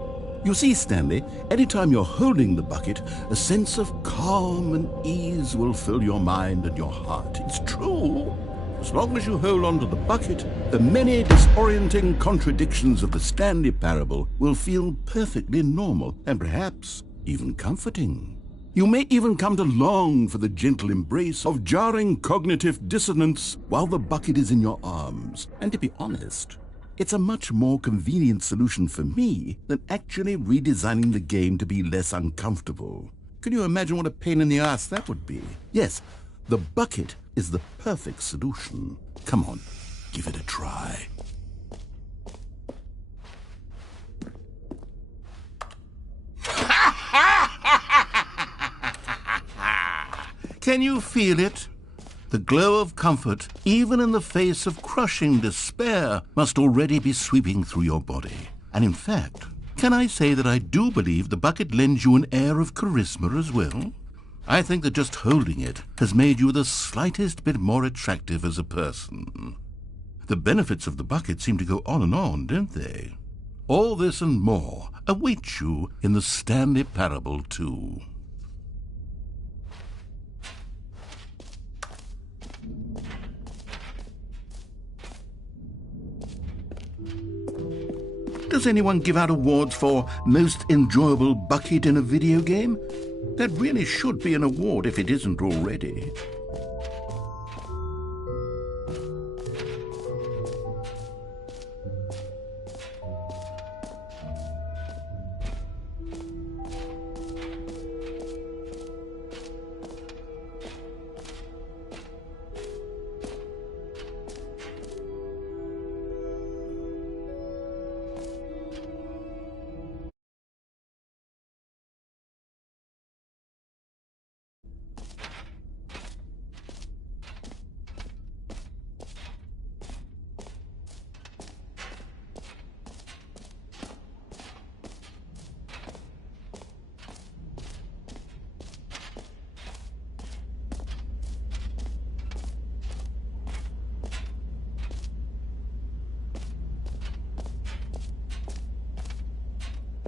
You see, Stanley, anytime you're holding the bucket, a sense of calm and ease will fill your mind and your heart. It's true. As long as you hold on to the bucket, the many disorienting contradictions of the Stanley Parable will feel perfectly normal and perhaps even comforting. You may even come to long for the gentle embrace of jarring cognitive dissonance while the bucket is in your arms. And to be honest, it's a much more convenient solution for me than actually redesigning the game to be less uncomfortable. Can you imagine what a pain in the ass that would be? Yes, the bucket is the perfect solution. Come on, give it a try. Can you feel it? The glow of comfort, even in the face of crushing despair, must already be sweeping through your body. And in fact, can I say that I do believe the bucket lends you an air of charisma as well? I think that just holding it has made you the slightest bit more attractive as a person. The benefits of the bucket seem to go on, don't they? All this and more await you in the Stanley Parable 2. Does anyone give out awards for most enjoyable bucket in a video game? That really should be an award if it isn't already.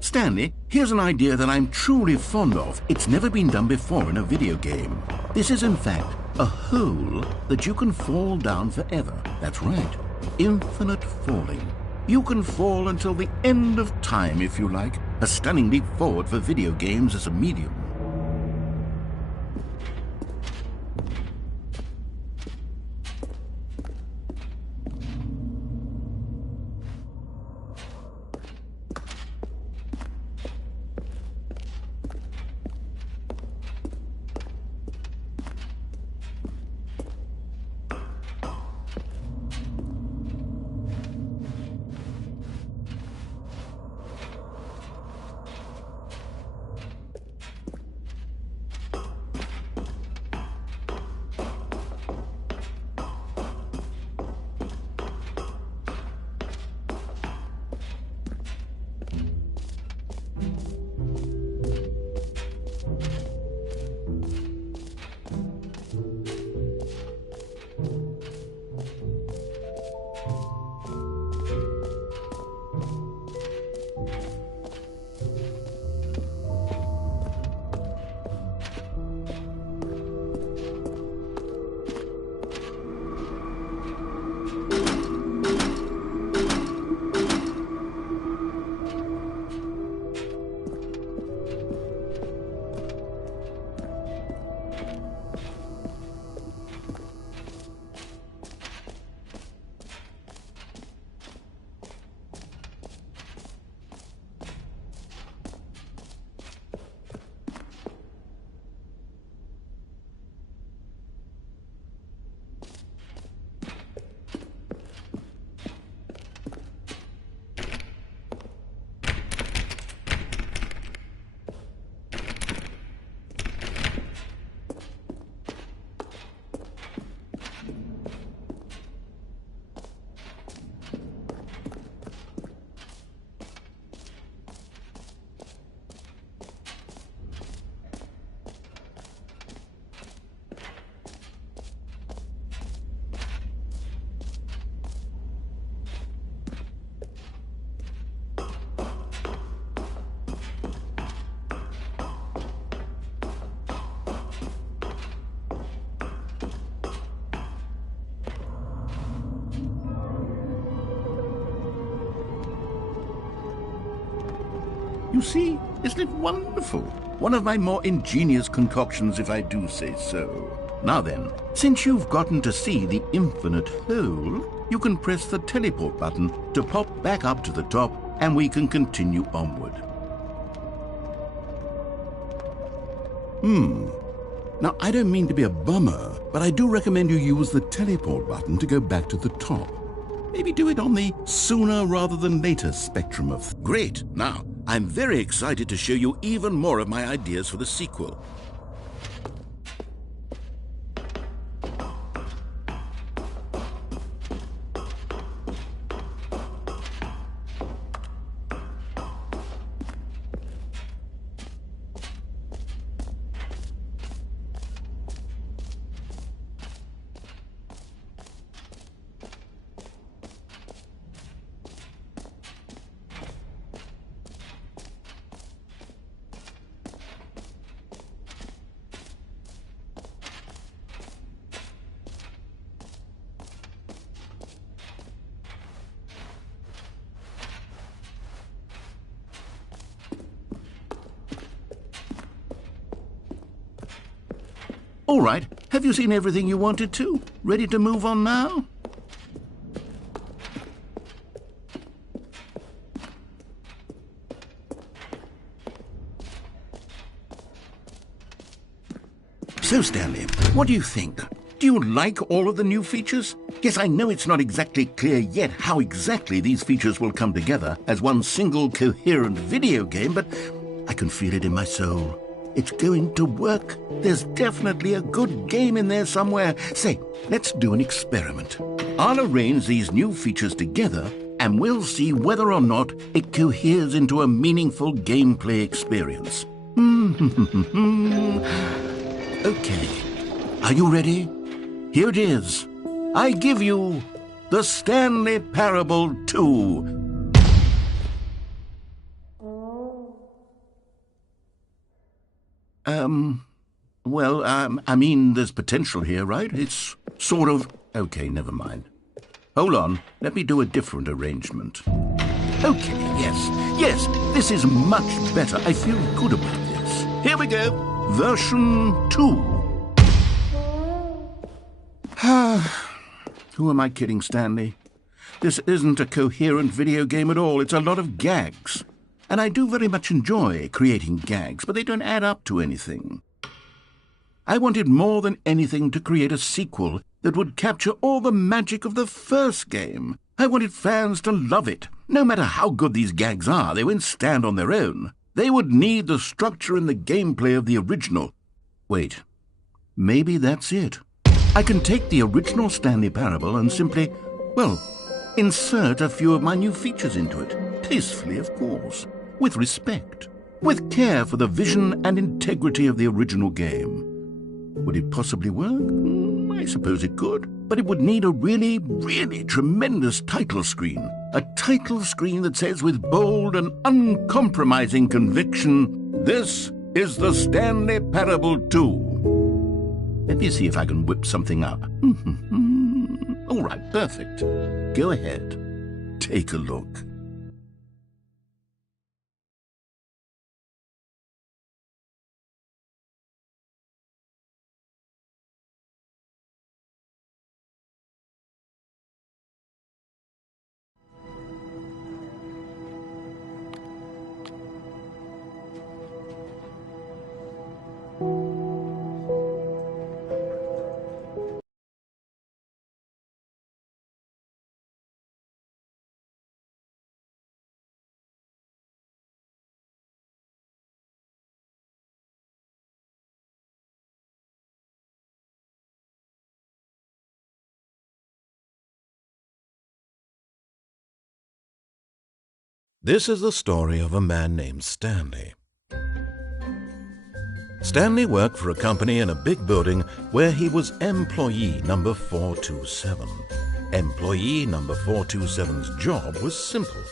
Stanley, here's an idea that I'm truly fond of. It's never been done before in a video game. This is, in fact, a hole that you can fall down forever. That's right. Infinite falling. You can fall until the end of time, if you like. A stunning leap forward for video games as a medium. You see, isn't it wonderful? One of my more ingenious concoctions, if I do say so. Now then, since you've gotten to see the infinite hole, you can press the teleport button to pop back up to the top, and we can continue onward. Now, I don't mean to be a bummer, but I do recommend you use the teleport button to go back to the top. Maybe do it on the sooner rather than later spectrum of... Great! Now, I'm very excited to show you even more of my ideas for the sequel. All right, have you seen everything you wanted to? Ready to move on now? So, Stanley, what do you think? Do you like all of the new features? Yes, I know it's not exactly clear yet how exactly these features will come together as one single coherent video game, but I can feel it in my soul. It's going to work. There's definitely a good game in there somewhere. Say, let's do an experiment. I'll arrange these new features together, and we'll see whether or not it coheres into a meaningful gameplay experience. Okay, are you ready? Here it is. I give you the Stanley Parable 2. I mean, there's potential here, right? It's sort of... Okay, never mind. Hold on, let me do a different arrangement. Okay, yes, this is much better. I feel good about this. Here we go, version 2. Who am I kidding, Stanley? This isn't a coherent video game at all. It's a lot of gags. And I do very much enjoy creating gags, but they don't add up to anything. I wanted more than anything to create a sequel that would capture all the magic of the first game. I wanted fans to love it. No matter how good these gags are, they won't stand on their own. They would need the structure and the gameplay of the original. Wait, maybe that's it. I can take the original Stanley Parable and simply, well, insert a few of my new features into it. Tastefully, of course. With respect. With care for the vision and integrity of the original game. Would it possibly work? I suppose it could. But it would need a really, really tremendous title screen. A title screen that says with bold and uncompromising conviction, "This is the Stanley Parable 2. Let me see if I can whip something up. All right, perfect. Go ahead. Take a look. This is the story of a man named Stanley. Stanley worked for a company in a big building where he was employee number 427. Employee number 427's job was simple.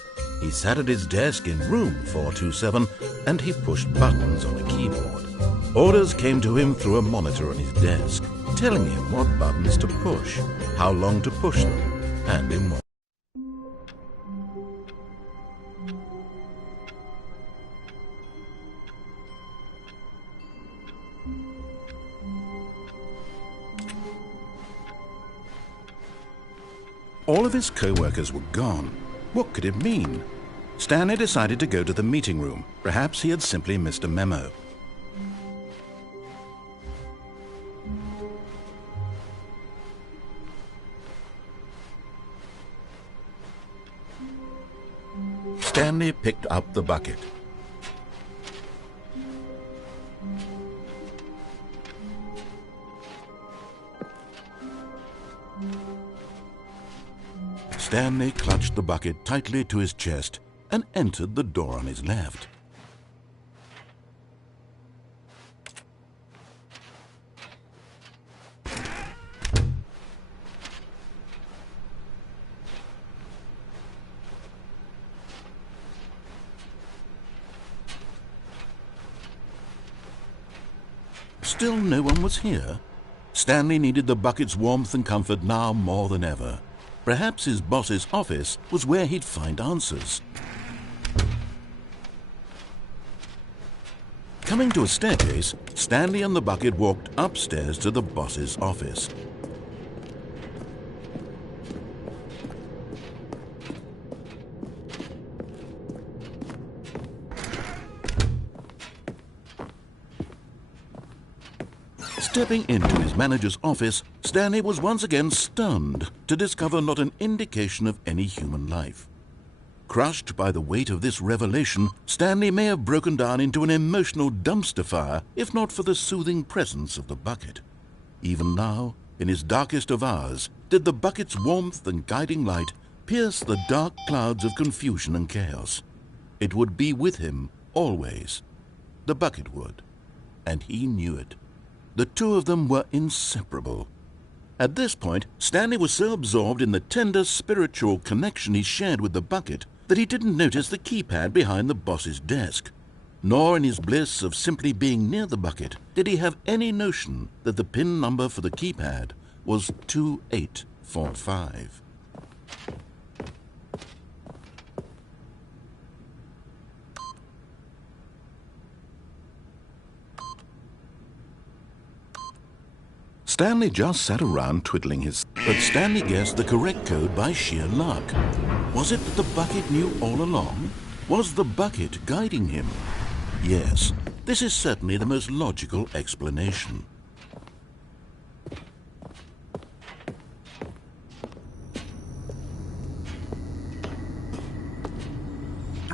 He sat at his desk in room 427 and he pushed buttons on a keyboard. Orders came to him through a monitor on his desk, telling him what buttons to push, how long to push them, and in what. All of his co-workers were gone. What could it mean? Stanley decided to go to the meeting room. Perhaps he had simply missed a memo. Stanley picked up the bucket. Stanley clutched the bucket tightly to his chest and entered the door on his left. Still no one was here. Stanley needed the bucket's warmth and comfort now more than ever. Perhaps his boss's office was where he'd find answers. Coming to a staircase, Stanley and the bucket walked upstairs to the boss's office. Stepping into his manager's office, Stanley was once again stunned to discover not an indication of any human life. Crushed by the weight of this revelation, Stanley may have broken down into an emotional dumpster fire if not for the soothing presence of the bucket. Even now, in his darkest of hours, did the bucket's warmth and guiding light pierce the dark clouds of confusion and chaos. It would be with him always. The bucket would, and he knew it. The two of them were inseparable. At this point, Stanley was so absorbed in the tender spiritual connection he shared with the bucket that he didn't notice the keypad behind the boss's desk. Nor in his bliss of simply being near the bucket did he have any notion that the PIN number for the keypad was 2845. Stanley just sat around twiddling his... But Stanley guessed the correct code by sheer luck. Was it that the bucket knew all along? Was the bucket guiding him? Yes, this is certainly the most logical explanation.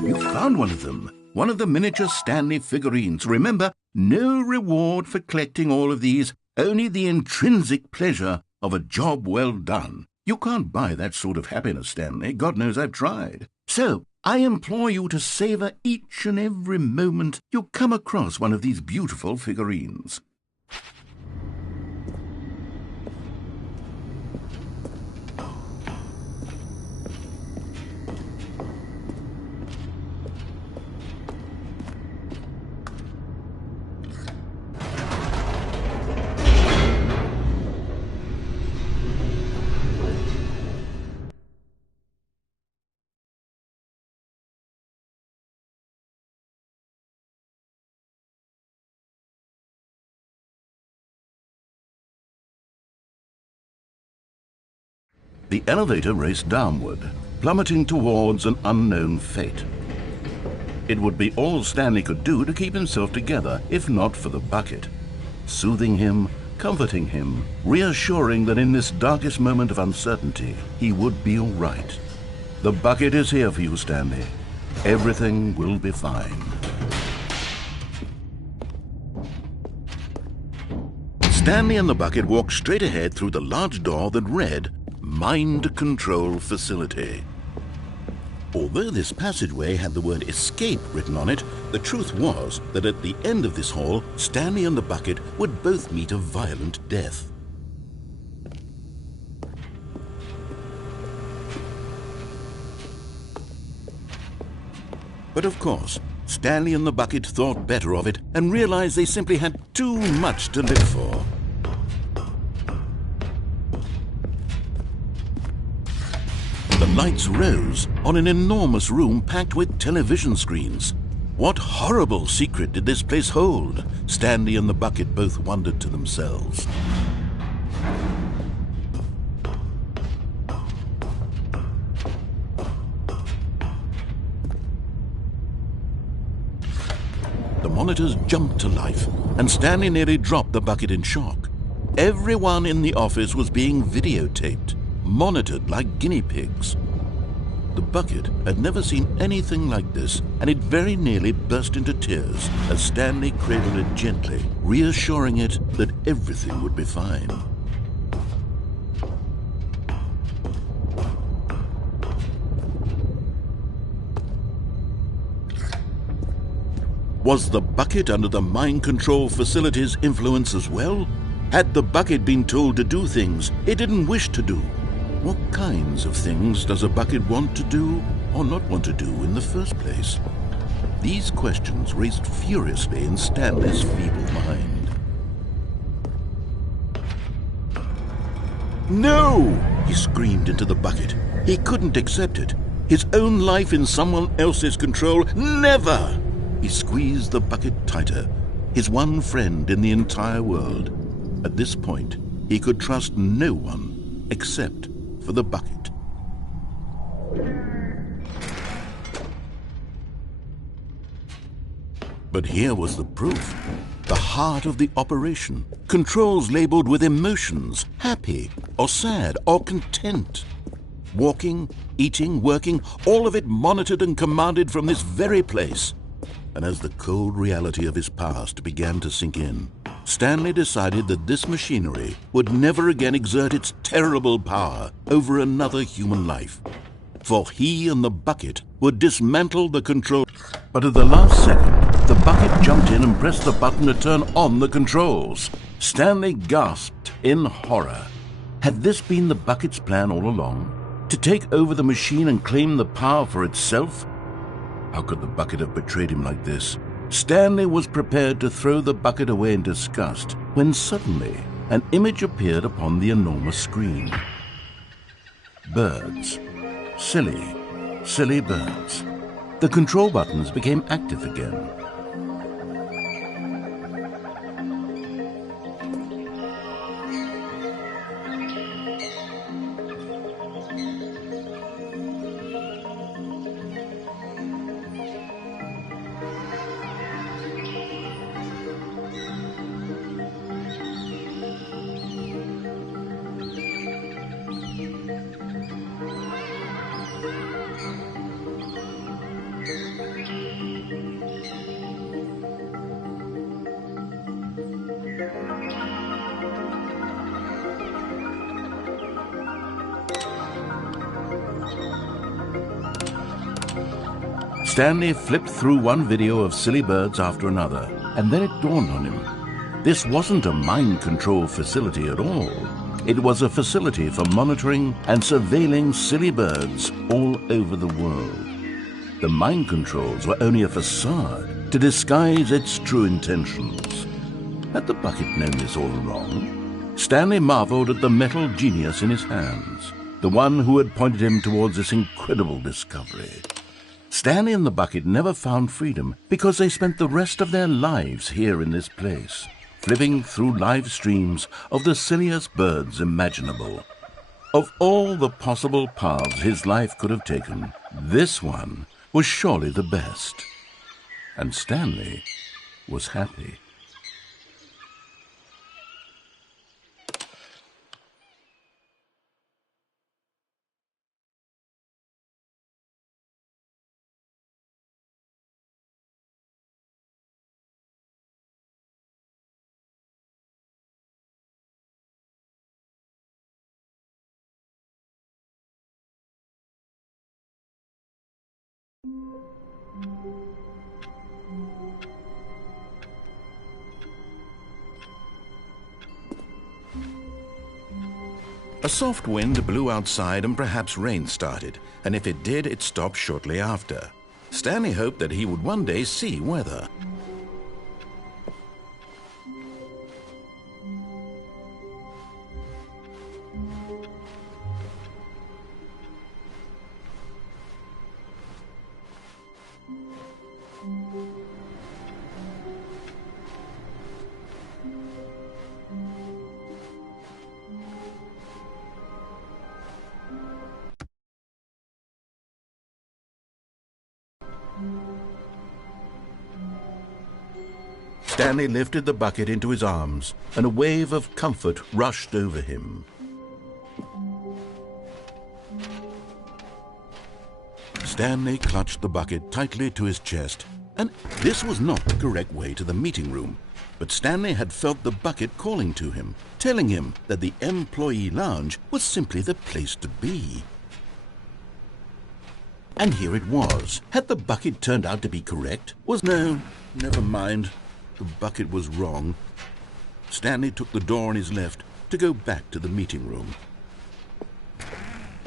You found one of them. One of the miniature Stanley figurines. Remember, no reward for collecting all of these. Only the intrinsic pleasure of a job well done. You can't buy that sort of happiness, Stanley. God knows I've tried. So, I implore you to savor each and every moment you come across one of these beautiful figurines. The elevator raced downward, plummeting towards an unknown fate. It would be all Stanley could do to keep himself together, if not for the bucket. Soothing him, comforting him, reassuring that in this darkest moment of uncertainty, he would be all right. The bucket is here for you, Stanley. Everything will be fine. Stanley and the bucket walked straight ahead through the large door that read, Mind Control Facility. Although this passageway had the word escape written on it, the truth was that at the end of this hall, Stanley and the bucket would both meet a violent death. But of course, Stanley and the bucket thought better of it and realized they simply had too much to live for. The lights rose on an enormous room packed with television screens. What horrible secret did this place hold? Stanley and the bucket both wondered to themselves. monitors jumped to life, and Stanley nearly dropped the bucket in shock. Everyone in the office was being videotaped, monitored like guinea pigs. The bucket had never seen anything like this, and it very nearly burst into tears as Stanley cradled it gently, reassuring it that everything would be fine. Was the bucket under the mind control facility's influence as well? Had the bucket been told to do things it didn't wish to do? What kinds of things does a bucket want to do or not want to do in the first place? These questions raced furiously in Stanley's feeble mind. No! He screamed into the bucket. He couldn't accept it. His own life in someone else's control, never! He squeezed the bucket tighter, his one friend in the entire world. At this point, he could trust no one except for the bucket. But here was the proof. The heart of the operation. Controls labeled with emotions, happy or sad or content. Walking, eating, working, all of it monitored and commanded from this very place. And as the cold reality of his past began to sink in, Stanley decided that this machinery would never again exert its terrible power over another human life. For he and the bucket would dismantle the control. But at the last second, the bucket jumped in and pressed the button to turn on the controls. Stanley gasped in horror. Had this been the bucket's plan all along? To take over the machine and claim the power for itself? How could the bucket have betrayed him like this? Stanley was prepared to throw the bucket away in disgust when suddenly an image appeared upon the enormous screen. Birds. Silly, silly birds. The control buttons became active again. Stanley flipped through one video of silly birds after another, and then it dawned on him. This wasn't a mind control facility at all. It was a facility for monitoring and surveilling silly birds all over the world. The mind controls were only a facade to disguise its true intentions. Had the bucket known this all along? Stanley marveled at the metal genius in his hands, the one who had pointed him towards this incredible discovery. Stanley and the bucket never found freedom because they spent the rest of their lives here in this place, flipping through live streams of the silliest birds imaginable. Of all the possible paths his life could have taken, this one was surely the best. And Stanley was happy. A soft wind blew outside and perhaps rain started, and if it did, it stopped shortly after. Stanley hoped that he would one day see weather. Stanley lifted the bucket into his arms, and a wave of comfort rushed over him. Stanley clutched the bucket tightly to his chest, and this was not the correct way to the meeting room. But Stanley had felt the bucket calling to him, telling him that the employee lounge was simply the place to be. And here it was. Had the bucket turned out to be correct? No, never mind. The bucket was wrong. Stanley took the door on his left to go back to the meeting room.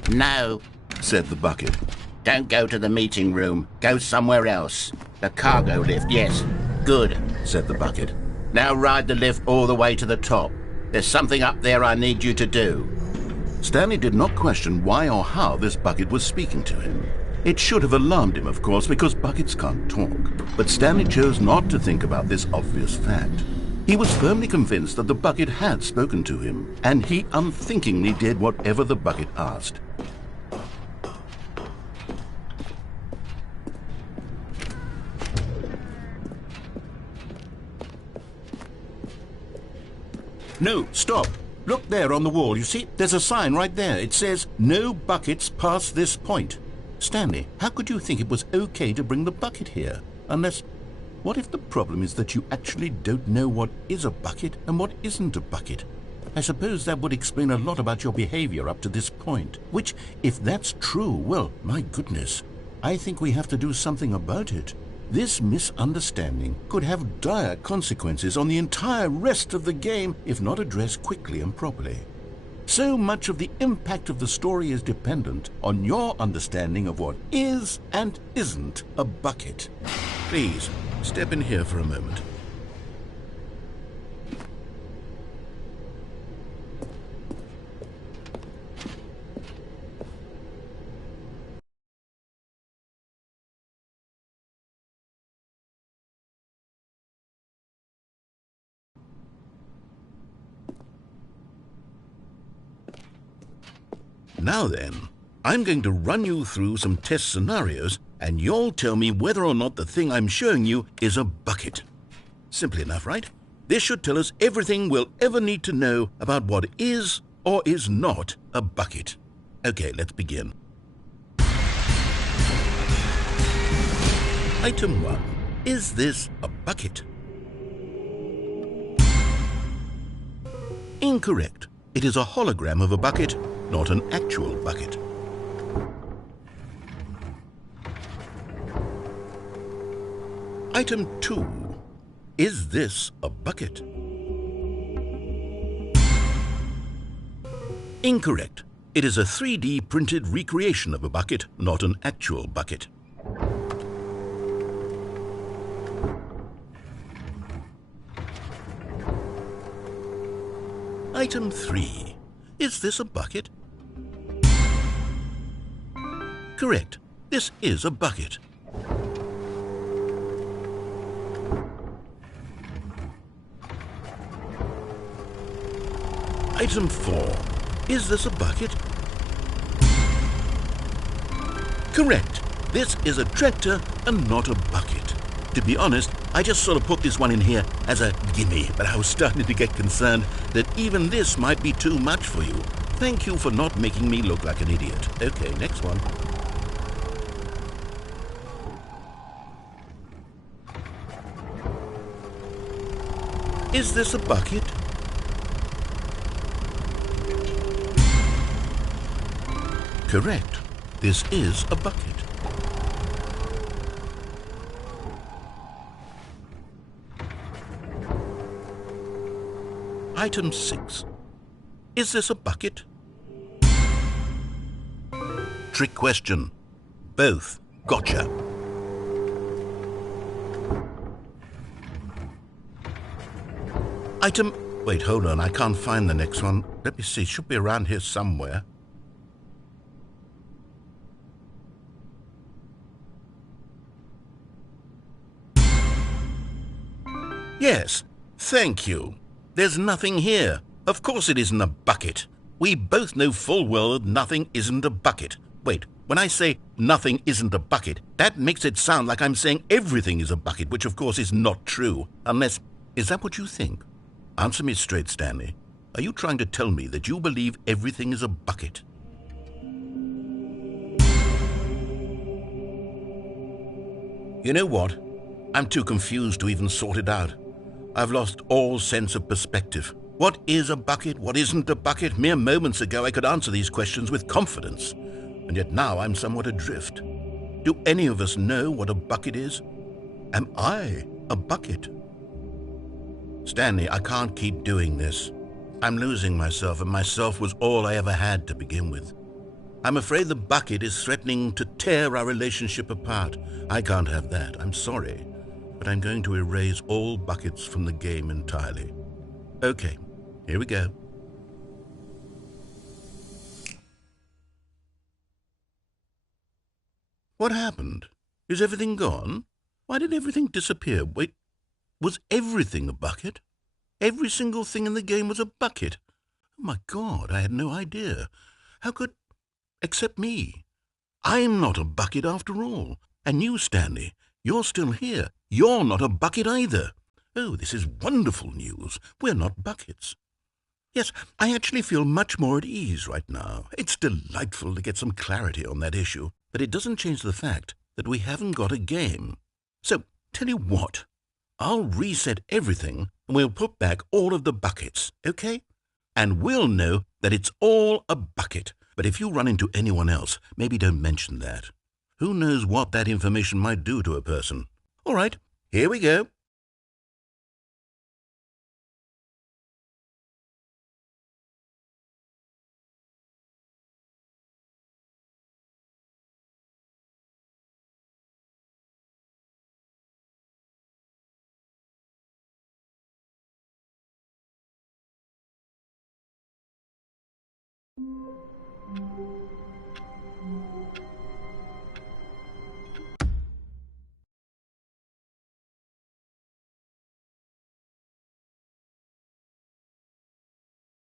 No, said the bucket. don't go to the meeting room. Go somewhere else. The cargo lift, yes. Good, said the bucket. Now ride the lift all the way to the top. There's something up there I need you to do. Stanley did not question why or how this bucket was speaking to him. It should have alarmed him, of course, because buckets can't talk. But Stanley chose not to think about this obvious fact. He was firmly convinced that the bucket had spoken to him, and he unthinkingly did whatever the bucket asked. No, stop. Look there on the wall. You see, there's a sign right there. It says, "No buckets past this point." Stanley, how could you think it was okay to bring the bucket here? Unless, what if the problem is that you actually don't know what is a bucket and what isn't a bucket? I suppose that would explain a lot about your behavior up to this point. Which, if that's true, well, my goodness, I think we have to do something about it. This misunderstanding could have dire consequences on the entire rest of the game if not addressed quickly and properly. So much of the impact of the story is dependent on your understanding of what is and isn't a bucket. Please, step in here for a moment. Now then, I'm going to run you through some test scenarios, and you'll tell me whether or not the thing I'm showing you is a bucket. Simple enough, right? This should tell us everything we'll ever need to know about what is or is not a bucket. Okay, let's begin. Item 1. Is this a bucket? Incorrect. It is a hologram of a bucket, not an actual bucket. Item 2. Is this a bucket? Incorrect. It is a 3D printed recreation of a bucket, not an actual bucket. Item 3. Is this a bucket? Correct. This is a bucket. Item 4. Is this a bucket? Correct. This is a tractor and not a bucket. To be honest, I just sort of put this one in here as a gimme, but I was starting to get concerned that even this might be too much for you. Thank you for not making me look like an idiot. Okay, next one. Is this a bucket? Correct. This is a bucket. Item 6. Is this a bucket? Trick question. Both. Gotcha. Item... Wait, hold on. I can't find the next one. Let me see. It should be around here somewhere. Yes. Thank you. There's nothing here. Of course it isn't a bucket. We both know full well that nothing isn't a bucket. Wait, when I say nothing isn't a bucket, that makes it sound like I'm saying everything is a bucket, which of course is not true. Unless, Is that what you think? Answer me straight, Stanley. Are you trying to tell me that you believe everything is a bucket? You know what? I'm too confused to even sort it out. I've lost all sense of perspective. What is a bucket? What isn't a bucket? Mere moments ago I could answer these questions with confidence, and yet now I'm somewhat adrift. Do any of us know what a bucket is? Am I a bucket? Stanley, I can't keep doing this. I'm losing myself, and myself was all I ever had to begin with. I'm afraid the bucket is threatening to tear our relationship apart. I can't have that. I'm sorry, but I'm going to erase all buckets from the game entirely. Okay, here we go. What happened? Is everything gone? Why did everything disappear? Wait, was everything a bucket? Every single thing in the game was a bucket. Oh my God, I had no idea. How could... except me. I'm not a bucket after all. And you, Stanley, you're still here. You're not a bucket either. Oh, this is wonderful news. We're not buckets. Yes, I actually feel much more at ease right now. It's delightful to get some clarity on that issue, but it doesn't change the fact that we haven't got a game. So, tell you what, I'll reset everything and we'll put back all of the buckets, okay? And we'll know that it's all a bucket. But if you run into anyone else, maybe don't mention that. Who knows what that information might do to a person? All right, here we go.